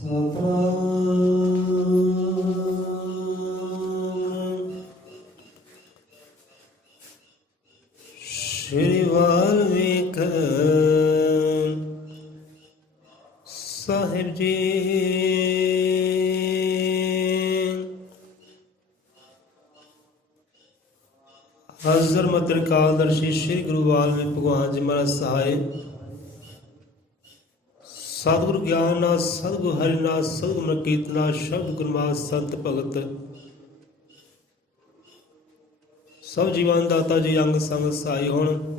ਸ਼੍ਰੀ ਵਾਲਮੀਕ ਸਾਹਿਬ ਜੀ। ਹਾਜ਼ਰ ਮਤਰ ਕਾਲਦਰਸ਼ੀ ਸ਼੍ਰੀ ਗੁਰੂ ਵਾਲਮੀਕ ਭਗਵਾਨ ਜੀ ਮਹਾਰਾਜ ਸਹਾਇ। ਸਤਿਗੁਰ ਗਿਆਨ ਨਾਲ ਸਤਿਗੁਰ ਹਰਿ ਨਾਲ ਸਤਿਗੁਰ ਕੀਰਤਨਾ ਸ਼ਬਦ ਗੁਰਮਾਤ ਸੰਤ ਭਗਤ ਸਭ ਜੀਵਨ ਦਾਤਾ ਜੀ ਅੰਗ ਸੰਗ ਸਹਾਈ ਹੋਣ।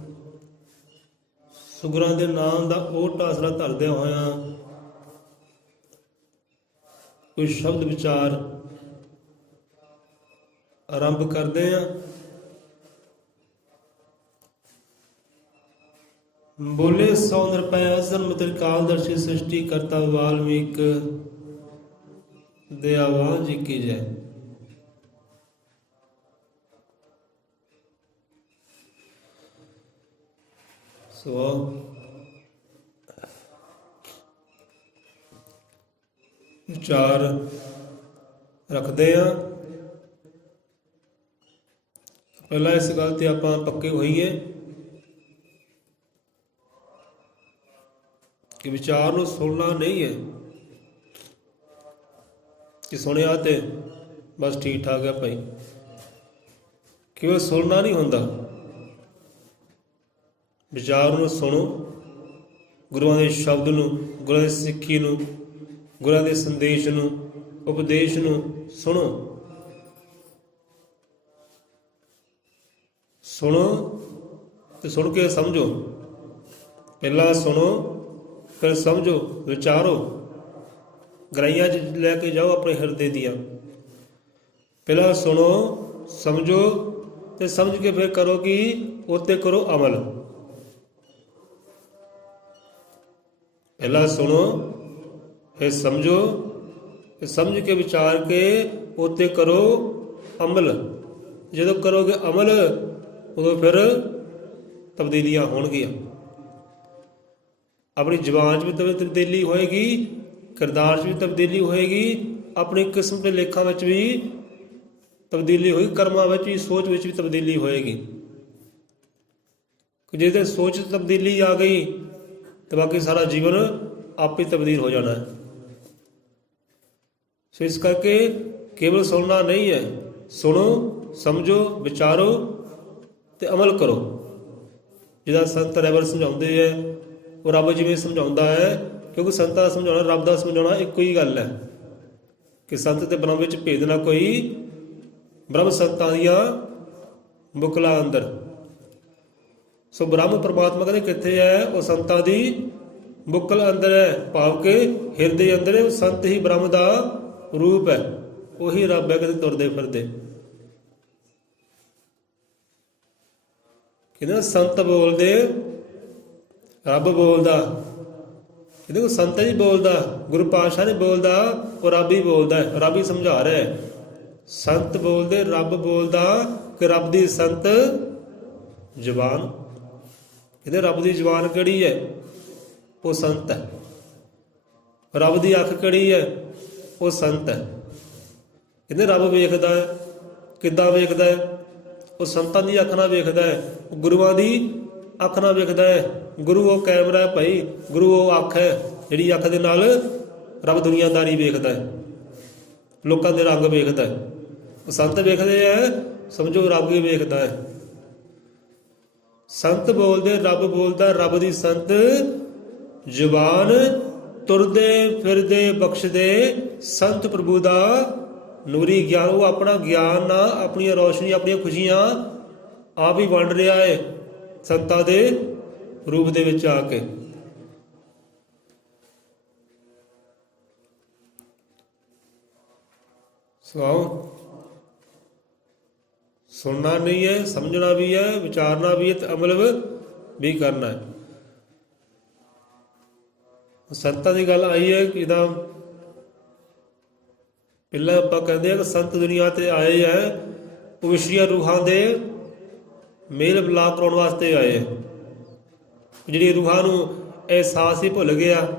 ਸੁਗਰਾਂ ਦੇ ਨਾਮ ਦਾ ਓਟ ਆਸਰਾ ਧਰਦਿਆਂ ਹੋਇਆਂ ਕੋਈ ਸ਼ਬਦ ਵਿਚਾਰ ਆਰੰਭ ਕਰਦੇ ਹਾਂ। ਬੋਲੇ 100 ਰੁਪਏ ਅਜ਼ਰ ਮਤਰ ਕਾਲਦਰਸ਼ੀ ਸ੍ਰਿਸ਼ਟੀ ਕਰਤਾ ਵਾਲਮੀਕ ਦੇ ਆਵਾਜ਼ ਜੀ ਕੀ ਜੈ। ਸੋ ਵਿਚਾਰ ਰੱਖਦੇ ਹਾਂ। ਪਹਿਲਾਂ ਇਸ ਗੱਲ ਤੇ ਆਪਾਂ ਪੱਕੇ ਹੋਈਏ ਕਿ ਵਿਚਾਰ ਨੂੰ ਸੁਣਨਾ ਨਹੀਂ ਹੈ ਕਿ ਸੁਣਿਆ ਤੇ ਬਸ ਠੀਕ ਠਾਕ ਹੈ ਭਾਈ। ਕਿਉਂ ਸੁਣਨਾ ਨਹੀਂ ਹੁੰਦਾ। ਵਿਚਾਰ ਨੂੰ ਸੁਣੋ, ਗੁਰੂਆਂ ਦੇ ਸ਼ਬਦ ਨੂੰ, ਗੁਰੂਆਂ ਦੀ ਸਿੱਖੀ ਨੂੰ, ਗੁਰੂਆਂ ਦੇ ਸੰਦੇਸ਼ ਨੂੰ, ਉਪਦੇਸ਼ ਨੂੰ ਸੁਣੋ। ਸੁਣੋ ਤੇ ਸੁਣ ਕੇ ਸਮਝੋ। ਪਹਿਲਾਂ ਸੁਣੋ ਫਿਰ ਸਮਝੋ, ਵਿਚਾਰੋ। ਗਰਾਈਆਂ 'ਚ ਲੈ ਕੇ ਜਾਓ ਆਪਣੇ ਹਿਰਦੇ ਦੀਆਂ। ਪਹਿਲਾਂ ਸੁਣੋ, ਸਮਝੋ ਤੇ ਸਮਝ ਕੇ ਫਿਰ ਕਰੋ ਕਿ ਉੱਤੇ ਕਰੋ ਅਮਲ। ਪਹਿਲਾਂ ਸੁਣੋ ਫਿਰ ਸਮਝੋ ਤੇ ਸਮਝ ਕੇ ਵਿਚਾਰ ਕੇ ਉੱਤੇ ਕਰੋ ਅਮਲ। ਜਦੋਂ ਕਰੋਗੇ ਅਮਲ ਉਦੋਂ ਫਿਰ ਤਬਦੀਲੀਆਂ ਹੋਣਗੀਆਂ। ਆਪਣੀ ਜ਼ੁਬਾਨ 'ਚ ਵੀ ਤਬਦੀਲੀ ਹੋਏਗੀ, ਕਿਰਦਾਰ 'ਚ ਵੀ ਤਬਦੀਲੀ ਹੋਏਗੀ, ਆਪਣੀ ਕਿਸਮ ਦੇ ਲੇਖਾਂ ਵਿੱਚ ਵੀ ਤਬਦੀਲੀ ਹੋਏਗੀ, ਕਰਮਾਂ ਵਿੱਚ ਵੀ, ਸੋਚ ਵਿੱਚ ਵੀ ਤਬਦੀਲੀ ਹੋਏਗੀ। ਜੇ ਤੇ ਸੋਚ ਤਬਦੀਲੀ ਆ ਗਈ ਤਾਂ ਬਾਕੀ ਸਾਰਾ ਜੀਵਨ ਆਪੇ ਤਬਦੀਲ ਹੋ ਜਾਣਾ ਹੈ। ਸੋ ਇਸ ਕਰਕੇ ਕੇਵਲ ਸੁਣਨਾ ਨਹੀਂ ਹੈ, ਸੁਣੋ, ਸਮਝੋ, ਵਿਚਾਰੋ ਤੇ ਅਮਲ ਕਰੋ। ਜਿਹਦਾ ਸੰਤ ਰੈਵਰ ਸਮਝਾਉਂਦੇ ਹੈ ਉਹ ਰੱਬ ਜਿਵੇਂ ਸਮਝਾਉਂਦਾ ਹੈ, ਕਿਉਂਕਿ ਸੰਤਾਂ ਦਾ ਸਮਝਾਉਣਾ ਰੱਬ ਦਾ ਸਮਝਾਉਣਾ ਇੱਕੋ ਹੀ ਗੱਲ ਹੈ ਕਿ ਸੰਤ ਤੇ ਬ੍ਰਹਮ ਵਿੱਚ ਭੇਦ ਨਾ ਕੋਈ, ਬ੍ਰਹਮ ਸੰਤਾਂ ਦੀਆਂ ਬੁਕਲਾਂ ਅੰਦਰ। ਸੋ ਬ੍ਰਹਮ ਪਰਮਾਤਮਾ ਕਹਿੰਦੇ ਕਿੱਥੇ ਹੈ? ਉਹ ਸੰਤਾਂ ਦੀ ਬੁਕਲ ਅੰਦਰ ਹੈ, ਭਾਵ ਕਿ ਹਿਰਦੇ ਅੰਦਰ ਹੈ। ਸੰਤ ਹੀ ਬ੍ਰਹਮ ਦਾ ਰੂਪ ਹੈ, ਉਹੀ ਰੱਬ ਹੈ ਕਹਿੰਦੇ ਤੁਰਦੇ ਫਿਰਦੇ। ਕਹਿੰਦੇ ਸੰਤ ਬੋਲਦੇ ਰੱਬ ਬੋਲਦਾ। ਕਹਿੰਦੇ ਕੋਈ ਸੰਤ ਨਹੀਂ ਬੋਲਦਾ, ਗੁਰੂ ਪਾਤਸ਼ਾਹ ਨਹੀਂ ਬੋਲਦਾ, ਉਹ ਰੱਬ ਹੀ ਬੋਲਦਾ ਹੈ, ਰੱਬ ਹੀ ਸਮਝਾ ਰਿਹਾ ਹੈ। ਸੰਤ ਬੋਲਦੇ, ਰੱਬ ਬੋਲਦਾ ਕਿ ਰੱਬ ਦੀ ਸੰਤ ਜ਼ੁਬਾਨ। ਕਹਿੰਦੇ ਰੱਬ ਦੀ ਜ਼ੁਬਾਨ ਕਿਹੜੀ ਹੈ? ਉਹ ਸੰਤ ਹੈ। ਰੱਬ ਦੀ ਅੱਖ ਕਿਹੜੀ ਹੈ? ਉਹ ਸੰਤ ਹੈ। ਕਹਿੰਦੇ ਰੱਬ ਵੇਖਦਾ ਹੈ, ਕਿੱਦਾਂ ਵੇਖਦਾ ਹੈ? ਉਹ ਸੰਤਾਂ ਦੀ ਅੱਖ ਨਾਲ ਵੇਖਦਾ ਹੈ, ਉਹ ਗੁਰੂਆਂ ਦੀ ਅੱਖ ਨਾਲ ਵੇਖਦਾ ਹੈ। ਗੁਰੂ ਉਹ ਕੈਮਰਾ ਹੈ ਭਾਈ, ਗੁਰੂ ਉਹ ਅੱਖ ਹੈ ਜਿਹੜੀ ਅੱਖ ਦੇ ਨਾਲ ਰੱਬ ਦੁਨੀਆਦਾਰੀ ਵੇਖਦਾ ਹੈ, ਲੋਕਾਂ ਦੇ ਰੰਗ ਵੇਖਦਾ ਹੈ। ਉਹ ਸੰਤ ਵੇਖਦੇ ਹੈ, ਸਮਝੋ ਰੱਬ ਹੀ ਵੇਖਦਾ ਹੈ। ਸੰਤ ਬੋਲਦੇ, ਰੱਬ ਬੋਲਦਾ, ਰੱਬ ਦੀ ਸੰਤ ਜ਼ੁਬਾਨ। ਤੁਰਦੇ ਫਿਰਦੇ ਬਖਸ਼ਦੇ ਸੰਤ ਪ੍ਰਭੂ ਦਾ ਨੂਰੀ ਗਿਆਨ। ਉਹ ਆਪਣਾ ਗਿਆਨ ਨਾਲ ਆਪਣੀਆਂ ਰੌਸ਼ਨੀ, ਆਪਣੀਆਂ ਖੁਸ਼ੀਆਂ ਆਪ ਹੀ ਵੰਡ ਰਿਹਾ ਹੈ ਸੰਤਾਂ ਦੇ ਰੂਪ ਦੇ ਵਿੱਚ ਆ ਕੇ। ਸੁਣਾਓ, ਸੁਣਨਾ ਨਹੀਂ ਹੈ, ਸਮਝਣਾ ਵੀ ਹੈ, ਵਿਚਾਰਨਾ ਵੀ ਹੈ ਤੇ ਅਮਲ ਵੀ ਕਰਨਾ ਹੈ। ਸੰਤਾਂ ਦੀ ਗੱਲ ਆਈ ਹੈ ਕਿ ਇਹਦਾ ਪਹਿਲਾਂ ਆਪਾਂ ਕਹਿੰਦੇ ਹਾਂ ਕਿ ਸੰਤ ਦੁਨੀਆ ਤੇ ਆਏ ਹੈ ਉਹ ਵਿਸ਼ਰੀਆਂ ਰੂਹਾਂ ਦੇ ਮੇਲ ਮਿਲਾਪ ਕਰਾਉਣ ਵਾਸਤੇ ਆਏ ਹੈ। ਜਿਹੜੀ ਰੂਹਾਂ ਨੂੰ ਅਹਿਸਾਸ ਹੀ ਭੁੱਲ ਗਿਆ,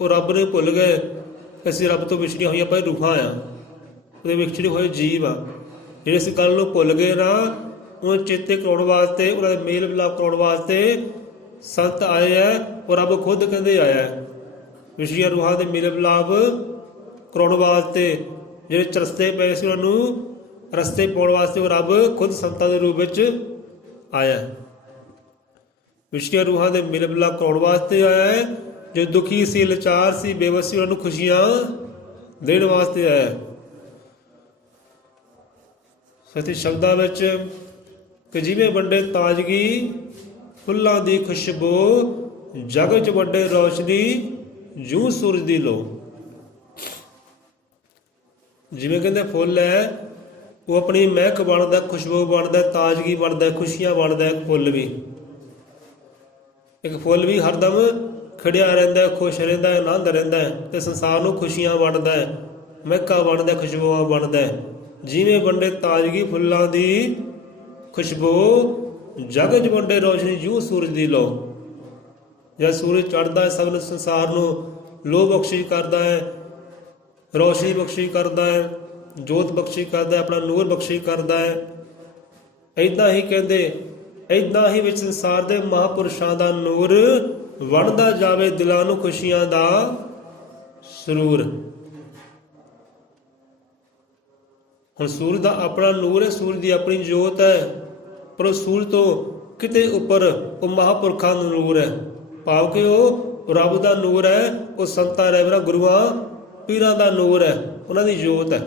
ਉਹ ਰੱਬ ਨੂੰ ਭੁੱਲ ਗਏ, ਅਸੀਂ ਰੱਬ ਤੋਂ ਵਿਛੜੀਆਂ ਹੋਈਆਂ ਭਾਈ ਰੂਹਾਂ ਆ, ਉਹਦੇ ਵਿਛੜੇ ਹੋਏ ਜੀਵ ਆ। ਜਿਹੜੇ ਇਸ ਗੱਲ ਨੂੰ ਭੁੱਲ ਗਏ ਨਾ, ਉਹਨਾਂ ਚੇਤੇ ਕਰਾਉਣ ਵਾਸਤੇ, ਉਹਨਾਂ ਦੇ ਮੇਲ ਮਿਲਾਪ ਕਰਾਉਣ ਵਾਸਤੇ ਸੰਤ ਆਏ ਹੈ। ਉਹ ਰੱਬ ਖੁਦ ਕਹਿੰਦੇ ਆਇਆ ਵਿਛੜੀਆਂ ਰੂਹਾਂ ਦੇ ਮੇਲ ਮਿਲਾਪ ਕਰਾਉਣ ਵਾਸਤੇ। ਜਿਹੜੇ ਚਰਸਤੇ ਪਏ ਸੀ ਉਹਨਾਂ ਨੂੰ ਰਸਤੇ ਪਾਉਣ ਵਾਸਤੇ ਉਹ ਰੱਬ ਖੁਦ ਸੰਤਾਂ ਦੇ ਰੂਪ ਵਿੱਚ ਆਇਆ। ਵਿਛੜੀਆਂ ਰੂਹਾਂ ਦੇ ਮਿਲ ਮਿਲਾਪ ਕਰਾਉਣ ਵਾਸਤੇ ਆਇਆ ਹੈ। ਜੋ ਦੁਖੀ ਸੀ, ਲਾਚਾਰ ਸੀ, ਬੇਵੱਸ ਸੀ, ਉਹਨਾਂ ਨੂੰ ਖੁਸ਼ੀਆਂ ਦੇਣ ਵਾਸਤੇ ਆਇਆ। ਸਤੀ ਸ਼ਬਦਾਂ ਵਿੱਚ ਕਿ ਜਿਵੇਂ ਵੰਡੇ ਤਾਜ਼ਗੀ ਫੁੱਲਾਂ ਦੀ ਖੁਸ਼ਬੂ, ਜਗ ਵਿੱਚ ਵੰਡੇ ਰੌਸ਼ਨੀ ਜੂੰ ਸੂਰਜ ਦੀ ਲੋ। ਜਿਵੇਂ ਕਹਿੰਦੇ ਫੁੱਲ ਹੈ, ਉਹ ਆਪਣੀ ਮਹਿਕ ਬਣਦਾ, ਖੁਸ਼ਬੂ ਬਣਦਾ, ਤਾਜ਼ਗੀ ਬਣਦਾ, ਖੁਸ਼ੀਆਂ ਬਣਦਾ। ਫੁੱਲ ਵੀ, ਇੱਕ ਫੁੱਲ ਵੀ ਹਰਦਮ ਖਿੜਿਆ ਰਹਿੰਦਾ, ਖੁਸ਼ ਰਹਿੰਦਾ, ਆਨੰਦ ਰਹਿੰਦਾ ਹੈ ਤੇ ਸੰਸਾਰ ਨੂੰ ਖੁਸ਼ੀਆਂ ਵੰਡਦਾ ਹੈ, ਮਹਿਕਾ ਵੰਡਦਾ, ਖੁਸ਼ਬੂਆਂ ਵੰਡਦਾ ਹੈ। ਜਿਵੇਂ ਵੰਡੇ ਤਾਜ਼ਗੀ ਫੁੱਲਾਂ ਦੀ ਖੁਸ਼ਬੂ, ਜਗ 'ਚ ਵੰਡੇ ਰੌਸ਼ਨੀ ਜੂੰ ਸੂਰਜ ਦੀ ਲੋ। ਜਦ ਸੂਰਜ ਚੜ੍ਹਦਾ ਹੈ, ਸਭ ਨੂੰ ਸੰਸਾਰ ਨੂੰ ਲੋ ਬਖਸ਼ਿਸ਼ ਕਰਦਾ ਹੈ, ਰੌਸ਼ਨੀ ਬਖਸ਼ਿਸ਼ ਕਰਦਾ ਹੈ, ਜੋਤ ਬਖਸ਼ਿਸ਼ ਕਰਦਾ ਹੈ, ਆਪਣਾ ਨੂਰ ਬਖਸ਼ਿਸ਼ ਕਰਦਾ ਹੈ। ਇੱਦਾਂ ਹੀ ਕਹਿੰਦੇ, ਇੱਦਾਂ ਹੀ ਵਿੱਚ ਸੰਸਾਰ ਦੇ ਮਹਾਂਪੁਰਸ਼ਾਂ ਦਾ ਨੂਰ ਵੰਡਦਾ ਜਾਵੇ ਦਿਲਾਂ ਨੂੰ ਖੁਸ਼ੀਆਂ ਦਾ ਸਰੂਰ। ਹੁਣ ਸੂਰਜ ਦਾ ਆਪਣਾ ਨੂਰ ਹੈ, ਸੂਰਜ ਦੀ ਆਪਣੀ ਜੋਤ ਹੈ, ਪਰ ਉਹ ਸੂਰਜ ਤੋਂ ਕਿਤੇ ਉੱਪਰ ਉਹ ਮਹਾਂਪੁਰਖਾਂ ਦਾ ਨੂਰ ਹੈ। ਭਾਵ ਕਿ ਉਹ ਰੱਬ ਦਾ ਨੂਰ ਹੈ, ਉਹ ਸੰਤਾਂ ਰਹਿਬਰਾਂ ਗੁਰੂਆਂ ਪੀਰਾਂ ਦਾ ਨੂਰ ਹੈ, ਉਹਨਾਂ ਦੀ ਜੋਤ ਹੈ।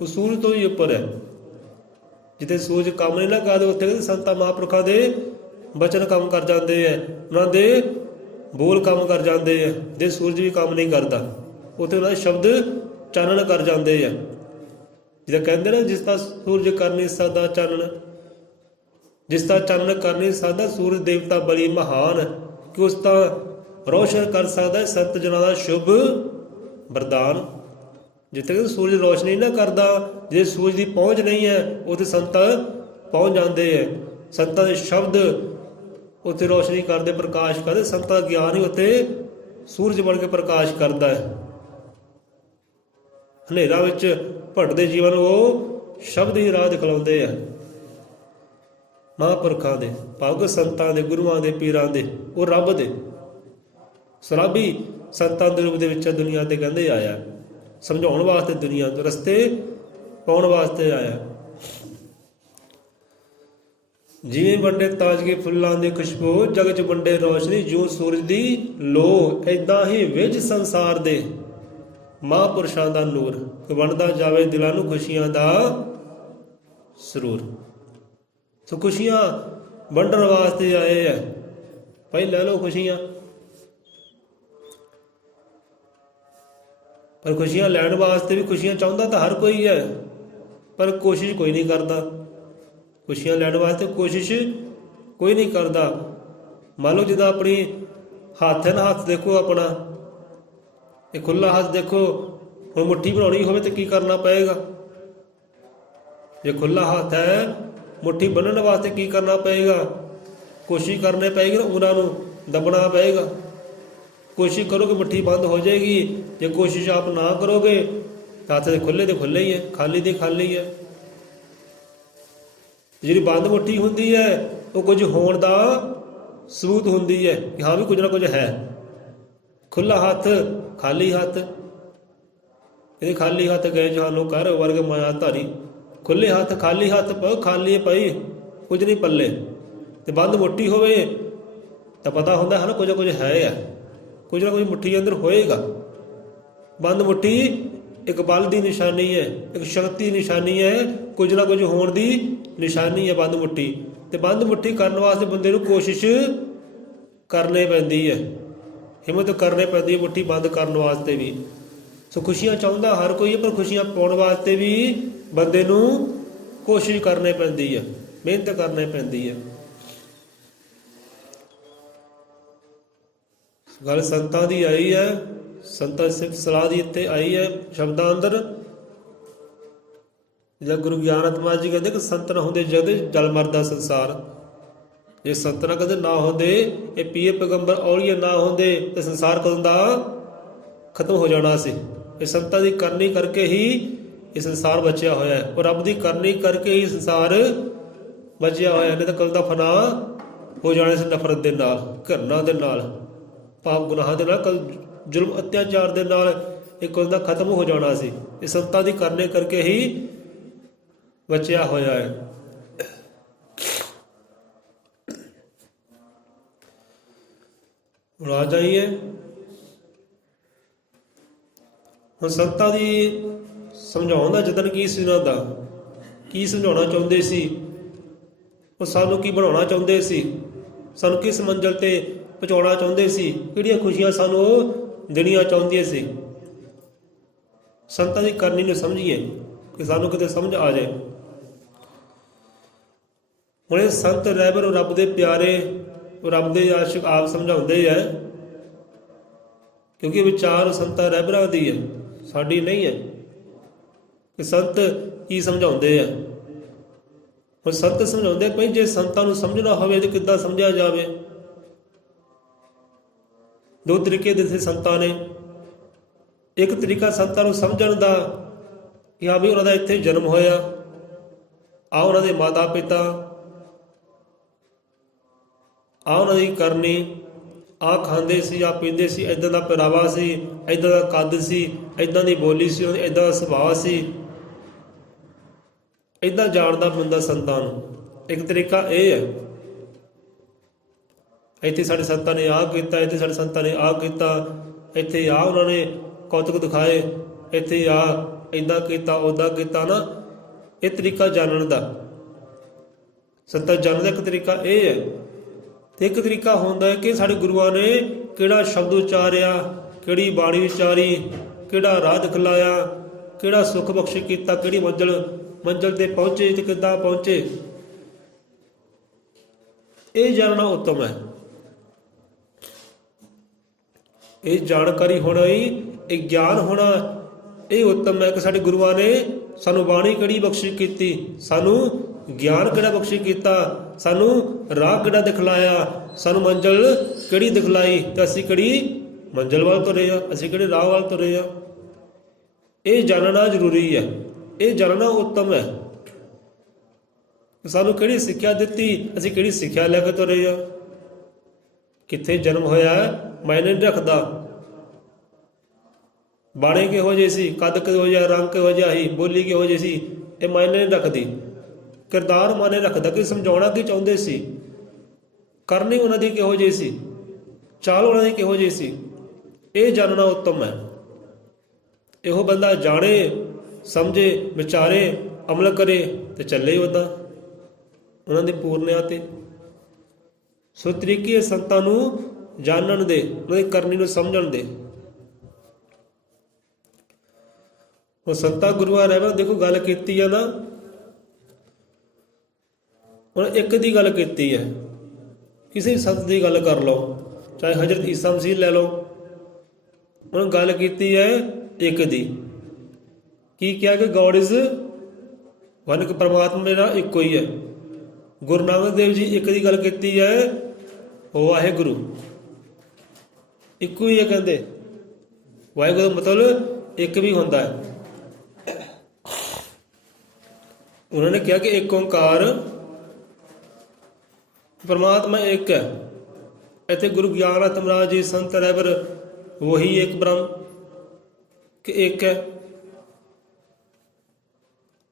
ਉਹ ਸੂਰਜ ਤੋਂ ਹੀ ਉੱਪਰ ਹੈ। ਜਿੱਥੇ ਸੂਰਜ ਕੰਮ ਨਹੀਂ ਨਾ ਕਰਦੇ, ਉੱਥੇ ਸੰਤਾਂ ਮਹਾਂਪੁਰਖਾਂ ਦੇ ਬਚਨ ਕੰਮ ਕਰ ਜਾਂਦੇ ਹੈ, ਉਹਨਾਂ ਦੇ ਬੋਲ ਕੰਮ ਕਰ ਜਾਂਦੇ ਹੈ। ਜੇ ਸੂਰਜ ਵੀ ਕੰਮ ਨਹੀਂ ਕਰਦਾ, ਉੱਥੇ ਉਹਨਾਂ ਦੇ ਸ਼ਬਦ ਚਾਨਣ ਕਰ ਜਾਂਦੇ ਹੈ। ਜਿੱਦਾਂ ਕਹਿੰਦੇ ਨਾ, ਜਿਸ ਦਾ ਸੂਰਜ ਕਰ ਨਹੀਂ ਸਕਦਾ ਚਾਨਣ, ਜਿਸ ਦਾ ਚਾਨਣ ਕਰ ਨਹੀਂ ਸਕਦਾ ਸੂਰਜ ਦੇਵਤਾ ਬੜੀ ਮਹਾਨ, ਕਿ ਉਸ ਦਾ ਰੋਸ਼ਨ ਕਰ ਸਕਦਾ ਸੰਤ ਜਨਾਂ ਦਾ ਸ਼ੁਭ ਵਰਦਾਨ। ਜਿੱਥੇ ਸੂਰਜ ਰੋਸ਼ਨੀ ਨਾ ਕਰਦਾ, ਜੇ ਸੂਰਜ ਦੀ ਪਹੁੰਚ ਨਹੀਂ ਹੈ, ਉੱਥੇ ਸੰਤ ਪਹੁੰਚ ਜਾਂਦੇ ਹੈ। ਸੰਤਾਂ ਦੇ ਸ਼ਬਦ ਉੱਥੇ ਰੋਸ਼ਨੀ ਕਰਦੇ, ਪ੍ਰਕਾਸ਼ ਕਰਦੇ। ਸੰਤਾਂ ਦਾ ਗਿਆਨ ਹੀ ਉੱਥੇ ਸੂਰਜ ਬਣ ਕੇ ਪ੍ਰਕਾਸ਼ ਕਰਦਾ ਹੈ। ਹਨੇਰਾ ਵਿੱਚ ਭਟਕਦੇ ਜੀਵਨ ਉਹ ਸ਼ਬਦ ਹੀ ਰਾਹ ਦਿਖਲਾਉਂਦੇ ਆ। ਮਹਾਂਪੁਰਖਾਂ ਦੇ, ਭਾਵ ਸੰਤਾਂ ਦੇ, ਗੁਰੂਆਂ ਦੇ, ਪੀਰਾਂ ਦੇ, ਉਹ ਰੱਬ ਦੇ ਸਰਾਬੀ ਸੰਤਾਂ ਦੇ ਰੂਪ ਦੇ ਵਿੱਚ ਦੁਨੀਆ ਤੇ ਕਹਿੰਦੇ ਆਇਆ, ਸਮਝਾਉਣ ਵਾਸਤੇ, ਦੁਨੀਆ ਤੋਂ ਰਸਤੇ ਪਾਉਣ ਵਾਸਤੇ ਆਇਆ। ਜਿਵੇਂ ਵੰਡੇ ਤਾਜ਼ਗੀ ਫੁੱਲਾਂ ਦੀ ਖੁਸ਼ਬੂ, ਜਗ 'ਚ ਵੰਡੇ ਰੌਸ਼ਨੀ ਜੂੰ ਸੂਰਜ ਦੀ ਲੋ। ਏਦਾਂ ਹੀ ਵਿੱਚ ਸੰਸਾਰ ਦੇ ਮਹਾਂਪੁਰਸ਼ਾਂ ਦਾ ਨੂਰ ਵੰਡਦਾ ਜਾਵੇ ਦਿਲਾਂ ਨੂੰ ਖੁਸ਼ੀਆਂ ਦਾ ਸਰੂਰ। ਸੋ ਖੁਸ਼ੀਆਂ ਵੰਡਣ ਵਾਸਤੇ ਆਏ ਹੈ। ਭਾਈ ਲੈ ਲਓ ਖੁਸ਼ੀਆਂ, ਪਰ ਖੁਸ਼ੀਆਂ ਲੈਣ ਵਾਸਤੇ ਵੀ, ਖੁਸ਼ੀਆਂ ਚਾਹੁੰਦਾ ਤਾਂ ਹਰ ਕੋਈ ਹੈ, ਪਰ ਕੋਸ਼ਿਸ਼ ਕੋਈ ਨਹੀਂ ਕਰਦਾ। ਖੁਸ਼ੀਆਂ ਲੈਣ ਵਾਸਤੇ ਕੋਸ਼ਿਸ਼ ਕੋਈ ਨਹੀਂ ਕਰਦਾ। ਮੰਨ ਲਓ ਜਿੱਦਾਂ ਆਪਣੀ ਹੱਥ ਹੈ ਨਾ, ਹੱਥ ਦੇਖੋ ਆਪਣਾ, ਇਹ ਖੁੱਲਾ ਹੱਥ ਦੇਖੋ। ਹੁਣ ਮੁੱਠੀ ਬਣਾਉਣੀ ਹੋਵੇ ਤਾਂ ਕੀ ਕਰਨਾ ਪਏਗਾ? ਜੇ ਖੁੱਲਾ ਹੱਥ ਹੈ, ਮੁੱਠੀ ਬੰਨ੍ਹਣ ਵਾਸਤੇ ਕੀ ਕਰਨਾ ਪਏਗਾ? ਕੋਸ਼ਿਸ਼ ਕਰਨੀ ਪਏਗੀ ਨਾ, ਉਹਨਾਂ ਨੂੰ ਦੱਬਣਾ ਪਏਗਾ। ਕੋਸ਼ਿਸ਼ ਕਰੋਗੇ ਮੁੱਠੀ ਬੰਦ ਹੋ ਜਾਏਗੀ। ਜੇ ਕੋਸ਼ਿਸ਼ ਆਪ ਨਾ ਕਰੋਗੇ ਤਾਂ ਹੱਥ ਦੇ ਖੁੱਲ੍ਹੇ ਹੀ ਹੈ, ਖਾਲੀ ਦੇ ਖਾਲੀ ਹੈ। ਜਿਹੜੀ ਬੰਦ ਮੁੱਠੀ ਹੁੰਦੀ ਹੈ, ਉਹ ਕੁਝ ਹੋਣ ਦਾ ਸਬੂਤ ਹੁੰਦੀ ਹੈ ਕਿ ਹਾਂ ਵੀ ਕੁਝ ਨਾ ਕੁਝ ਹੈ। ਖੁੱਲਾ ਹੱਥ, ਖਾਲੀ ਹੱਥ, ਇਹਦੇ ਖਾਲੀ ਹੱਥ ਗਏ ਜਹਾਨੋਂ ਕਰ ਵਰਗ ਮਾਇਆ ਧਾਰੀ। ਖੁੱਲੇ ਹੱਥ, ਖਾਲੀ ਹੱਥ ਖਾਲੀ ਪਈ, ਕੁਝ ਨਹੀਂ ਪੱਲੇ। ਤੇ ਬੰਦ ਮੁੱਠੀ ਹੋਵੇ ਤਾਂ ਪਤਾ ਹੁੰਦਾ ਹੈ ਨਾ ਕੁਝ ਨਾ ਕੁਝ ਹੈ ਆ, ਕੁਝ ਨਾ ਕੁਝ ਮੁੱਠੀ ਅੰਦਰ ਹੋਏਗਾ। ਬੰਦ ਮੁੱਠੀ ਇੱਕ ਬਲ ਦੀ ਨਿਸ਼ਾਨੀ ਹੈ, ਇੱਕ ਸ਼ਕਤੀ ਦੀ ਨਿਸ਼ਾਨੀ ਹੈ, ਕੁਝ ਨਾ ਕੁਝ ਹੋਣ ਦੀ ਨਿਸ਼ਾਨੀ ਹੈ ਬੰਦ ਮੁੱਠੀ। ਤੇ ਬੰਦ ਮੁੱਠੀ ਕਰਨ ਵਾਸਤੇ ਬੰਦੇ ਨੂੰ ਕੋਸ਼ਿਸ਼ ਕਰਨੀ ਪੈਂਦੀ ਹੈ, ਹਿੰਮਤ ਕਰਨੀ ਪੈਂਦੀ ਹੈ ਮੁੱਠੀ ਬੰਦ ਕਰਨ ਵਾਸਤੇ ਵੀ। ਸੋ ਖੁਸ਼ੀਆਂ ਚਾਹੁੰਦਾ ਹਰ ਕੋਈ ਹੈ, ਪਰ ਖੁਸ਼ੀਆਂ ਪਾਉਣ ਵਾਸਤੇ ਵੀ ਬੰਦੇ ਨੂੰ ਕੋਸ਼ਿਸ਼ ਕਰਨੀ ਪੈਂਦੀ ਹੈ, ਮਿਹਨਤ ਕਰਨੀ ਪੈਂਦੀ ਹੈ। ਗੱਲ ਸੰਤਾਂ ਦੀ ਆਈ ਹੈ, ਸੰਤਾਂ ਸਿਫਤ ਸਲਾਹ ਦੀ ਇੱਥੇ ਆਈ ਹੈ ਸ਼ਬਦਾਂ ਅੰਦਰ। ਜਦ ਗੁਰੂ ਗਿਆਨਤ ਮਹਾਰਾਜ ਜੀ ਕਹਿੰਦੇ ਕਿ ਸੰਤ ਨਾ ਹੁੰਦੇ ਜਦ ਜਲ ਮਰਦਾ ਸੰਸਾਰ। ਜੇ ਸੰਤ ਨਾ ਕਦੇ ਨਾ ਹੁੰਦੇ, ਇਹ ਪੀਏ ਪੈਗੰਬਰ ਔਲੀਏ ਨਾ ਹੁੰਦੇ, ਤੇ ਸੰਸਾਰ ਕਦੋਂ ਦਾ ਖਤਮ ਹੋ ਜਾਣਾ ਸੀ। ਇਹ ਸੰਤਾਂ ਦੀ ਕਰਨੀ ਕਰਕੇ ਹੀ ਇਹ ਸੰਸਾਰ ਬਚਿਆ ਹੋਇਆ ਹੈ। ਔਰ ਰੱਬ ਦੀ ਕਰਨੀ ਕਰਕੇ ਹੀ ਸੰਸਾਰ ਬਚਿਆ ਹੋਇਆ, ਨਹੀਂ ਤਾਂ ਕੱਲ ਦਾ ਫਨਾ ਹੋ ਜਾਣਾ ਸੀ ਨਫ਼ਰਤ ਦੇ ਨਾਲ, ਘਰਨਾ ਦੇ ਨਾਲ, ਪਾਪ ਗੁਨਾਹਾਂ ਦੇ ਨਾਲ, ਕੱਲ ਜ਼ੁਲਮ ਅਤਿਆਚਾਰ ਦੇ ਨਾਲ ਇਹ ਕੁਝ ਦਾ ਖਤਮ ਹੋ ਜਾਣਾ ਸੀ। ਇਹ ਸੰਤਾਂ ਦੀ ਕਰਨੇ ਕਰਕੇ ਹੀ ਬਚਿਆ ਹੋਇਆ ਹੈ। ਹੁਣ ਆ ਜਾਈਏ ਹੁਣ ਸੰਤਾਂ ਦੀ ਸਮਝਾਉਣ ਦਾ ਯਤਨ ਕੀ ਸੀ, ਉਹਨਾਂ ਦਾ ਕੀ ਸਮਝਾਉਣਾ ਚਾਹੁੰਦੇ ਸੀ, ਉਹ ਸਾਨੂੰ ਕੀ ਬਣਾਉਣਾ ਚਾਹੁੰਦੇ ਸੀ, ਸਾਨੂੰ ਕਿਸ ਮੰਜ਼ਿਲ ਤੇ ਪਹੁੰਚਾਉਣਾ ਚਾਹੁੰਦੇ ਸੀ, ਕਿਹੜੀਆਂ ਖੁਸ਼ੀਆਂ ਸਾਨੂੰ ਉਹ ਦੇਣੀਆਂ ਚਾਹੁੰਦੀਆਂ ਸੀ। ਸੰਤਾਂ ਦੀ ਕਰਨੀ ਨੂੰ ਸਮਝੀਏ ਕਿ ਸਾਨੂੰ ਕਿਤੇ ਸਮਝ ਆ ਜਾਏ। ਹੁਣ ਇਹ ਸੰਤ ਰਹਿਬਰ ਰੱਬ ਦੇ ਪਿਆਰੇ, ਰੱਬ ਦੇ ਆਸ਼ਿਕ ਆਪ ਸਮਝਾਉਂਦੇ ਹੈ, ਕਿਉਂਕਿ ਵਿਚਾਰ ਸੰਤਾਂ ਰਹਿਬਰਾਂ ਦੀ ਹੈ, ਸਾਡੀ ਨਹੀਂ ਹੈ ਕਿ ਸੰਤ ਕੀ ਸਮਝਾਉਂਦੇ ਆ। ਹੁਣ ਸੰਤ ਸਮਝਾਉਂਦੇ ਭਾਈ ਜੇ ਸੰਤਾਂ ਨੂੰ ਸਮਝਣਾ ਹੋਵੇ ਤਾਂ ਕਿੱਦਾਂ ਸਮਝਿਆ ਜਾਵੇ। ਦੋ ਤਰੀਕੇ ਦਿੱਤੇ ਸੰਤਾਂ ਨੇ। ਇੱਕ ਤਰੀਕਾ ਸੰਤਾਂ ਨੂੰ ਸਮਝਣ ਦਾ ਕਿ ਹਾਂ ਵੀ ਉਹਨਾਂ ਦਾ ਇੱਥੇ ਜਨਮ ਹੋਇਆ, ਆ ਉਹਨਾਂ ਦੇ ਮਾਤਾ ਪਿਤਾ, ਆ ਉਹਨਾਂ ਦੀ ਕਰਨੀ, ਆ ਖਾਂਦੇ ਸੀ, ਆ ਪੀਂਦੇ ਸੀ, ਇੱਦਾਂ ਦਾ ਪਹਿਰਾਵਾ ਸੀ, ਇੱਦਾਂ ਦਾ ਕੱਦ ਸੀ, ਇੱਦਾਂ ਦੀ ਬੋਲੀ ਸੀ, ਉਹਨਾਂ ਦੀ ਇੱਦਾਂ ਦਾ ਸੁਭਾਅ ਸੀ, ਇੱਦਾਂ ਜਾਣਦਾ ਬੰਦਾ ਸੰਤਾਂ ਨੂੰ। ਇੱਕ ਤਰੀਕਾ ਇਹ ਹੈ, ਇੱਥੇ ਸਾਡੇ ਸੰਤਾਂ ਨੇ ਆਹ ਕੀਤਾ, ਇੱਥੇ ਸਾਡੇ ਸੰਤਾਂ ਨੇ ਆਹ ਕੀਤਾ, ਇੱਥੇ ਆ ਉਹਨਾਂ ਨੇ ਕੌਤਕ ਦਿਖਾਏ, ਇੱਥੇ ਆ ਇੱਦਾਂ ਕੀਤਾ ਉੱਦਾਂ ਕੀਤਾ ਨਾ। ਇਹ ਤਰੀਕਾ ਜਾਣਨ ਦਾ, ਸੰਤਾਂ ਜਾਣਨ ਦਾ ਇੱਕ ਤਰੀਕਾ ਇਹ ਹੈ। ਤੇ ਇੱਕ ਤਰੀਕਾ ਹੁੰਦਾ ਹੈ ਕਿ ਸਾਡੇ ਗੁਰੂਆਂ ਨੇ ਕਿਹੜਾ ਸ਼ਬਦ ਉਚਾਰਿਆ, ਕਿਹੜੀ ਬਾਣੀ ਉਚਾਰੀ, ਕਿਹੜਾ ਰਾਹ ਦਿਖਲਾਇਆ, ਕਿਹੜਾ ਸੁੱਖ ਬਖਸ਼ ਕੀਤਾ, ਕਿਹੜੀ ਮੰਜ਼ਿਲ ਤੇ ਪਹੁੰਚੇ ਤੇ ਕਿੱਦਾਂ ਪਹੁੰਚੇ, ਇਹ ਜਾਣਨਾ ਉੱਤਮ ਹੈ। ਇਹ ਜਾਣਕਾਰੀ ਹੋਣਾ ਹੀ, ਇਹ ਗਿਆਨ ਹੋਣਾ ਇਹ ਉੱਤਮ ਹੈ ਕਿ ਸਾਡੇ ਗੁਰੂਆਂ ਨੇ ਸਾਨੂੰ ਬਾਣੀ ਕਿਹੜੀ ਬਖਸ਼ਿਸ਼ ਕੀਤੀ, ਸਾਨੂੰ ਗਿਆਨ ਕਿਹੜਾ ਬਖਸ਼ਿਸ਼ ਕੀਤਾ, ਸਾਨੂੰ ਰਾਹ ਕਿਹੜਾ ਦਿਖਲਾਇਆ, ਸਾਨੂੰ ਮੰਜ਼ਿਲ ਕਿਹੜੀ ਦਿਖਲਾਈ, ਤੇ ਅਸੀਂ ਕਿਹੜੀ ਮੰਜ਼ਿਲ ਵੱਲ ਤੁਰੇ ਆ, ਅਸੀਂ ਕਿਹੜੇ ਰਾਹ ਵੱਲ ਤੁਰੇ ਆ। ਇਹ ਜਾਣਨਾ ਜ਼ਰੂਰੀ ਹੈ, ਇਹ ਜਾਣਨਾ ਉੱਤਮ ਹੈ। ਸਾਨੂੰ ਕਿਹੜੀ ਸਿੱਖਿਆ ਦਿੱਤੀ, ਅਸੀਂ ਕਿਹੜੀ ਸਿੱਖਿਆ ਲੈ ਕੇ ਤੁਰੇ ਆ। ਕਿੱਥੇ ਜਨਮ ਹੋਇਆ ਮਾਇਨੇ ਨਹੀਂ ਰੱਖਦਾ, ਬਾਣੇ ਕਿਹੋ ਜਿਹੇ ਸੀ, ਕੱਦ ਕਿਹੋ ਜਿਹਾ, ਰੰਗ ਕਿਹੋ ਜਿਹਾ ਸੀ, ਬੋਲੀ ਕਿਹੋ ਜਿਹੀ ਸੀ, ਇਹ ਮਾਇਨੇ ਨਹੀਂ ਰੱਖਦੀ। ਕਿਰਦਾਰ ਮਾਨੇ ਰੱਖਦਾ ਕਿ ਸਮਝਾਉਣਾ ਕੀ ਚਾਹੁੰਦੇ ਸੀ, ਕਰਨੀ ਉਹਨਾਂ ਦੀ ਕਿਹੋ ਜਿਹੀ ਸੀ, ਚਾਲ ਉਹਨਾਂ ਦੀ ਕਿਹੋ ਜਿਹੀ ਸੀ। ਇਹ ਜਾਣਨਾ ਉੱਤਮ ਹੈ। ਇਹੋ ਬੰਦਾ ਜਾਣੇ, ਸਮਝੇ, ਵਿਚਾਰੇ, ਅਮਲ ਕਰੇ ਤੇ ਚੱਲੇ ਉੱਦਾਂ ਉਹਨਾਂ ਦੀ ਪੂਰਨਿਆ ਤੇ। ਸੋ ਤਰੀਕੇ ਸੰਤਾਂ ਨੂੰ ਜਾਣਨ ਦੇ, ਉਹਨਾਂ ਦੀ ਕਰਨੀ ਨੂੰ ਸਮਝਣ ਦੇ। ਉਹ ਸੰਤਾਂ ਗੁਰੂਆਂ ਰਹਿਬਰ ਦੇਖੋ ਗੱਲ ਕੀਤੀ ਆ ਨਾ, ਹੁਣ ਇੱਕ ਦੀ ਗੱਲ ਕੀਤੀ ਹੈ, ਕਿਸੇ ਸੰਤ ਦੀ ਗੱਲ ਕਰ ਲਓ, ਚਾਹੇ ਹਜ਼ਰਤ ਈਸਾ ਮਸੀਹ ਲੈ ਲਓ, ਉਹਨੇ ਗੱਲ ਕੀਤੀ ਹੈ ਇੱਕ ਦੀ। ਕੀ ਕਿਹਾ ਕਿ ਗੋਡ ਇਜ਼ ਵਨ, ਕਿ ਪਰਮਾਤਮਾ ਮੇਰਾ ਇੱਕੋ ਹੀ ਹੈ। ਗੁਰੂ ਨਾਨਕ ਦੇਵ ਜੀ ਇੱਕ ਦੀ ਗੱਲ ਕੀਤੀ ਹੈ, ਉਹ ਵਾਹਿਗੁਰੂ ਇੱਕੋ ਹੀ ਹੈ ਕਹਿੰਦੇ। ਵਾਹਿਗੁਰੂ ਦਾ ਮਤਲਬ ਇੱਕ ਵੀ ਹੁੰਦਾ ਹੈ। ਉਹਨਾਂ ਨੇ ਕਿਹਾ ਕਿ ਇੱਕ ਓਂਕਾਰ ਪਰਮਾਤਮਾ ਇੱਕ ਹੈ। ਇੱਥੇ ਗੁਰੂ ਗਿਆਨਨਾਥ ਮਹਾਰਾਜ ਜੀ ਸੰਤ ਰਹਿਬਰ ਵਹੀ ਇੱਕ ਬ੍ਰਹਮ ਕਿ ਇੱਕ ਹੈ।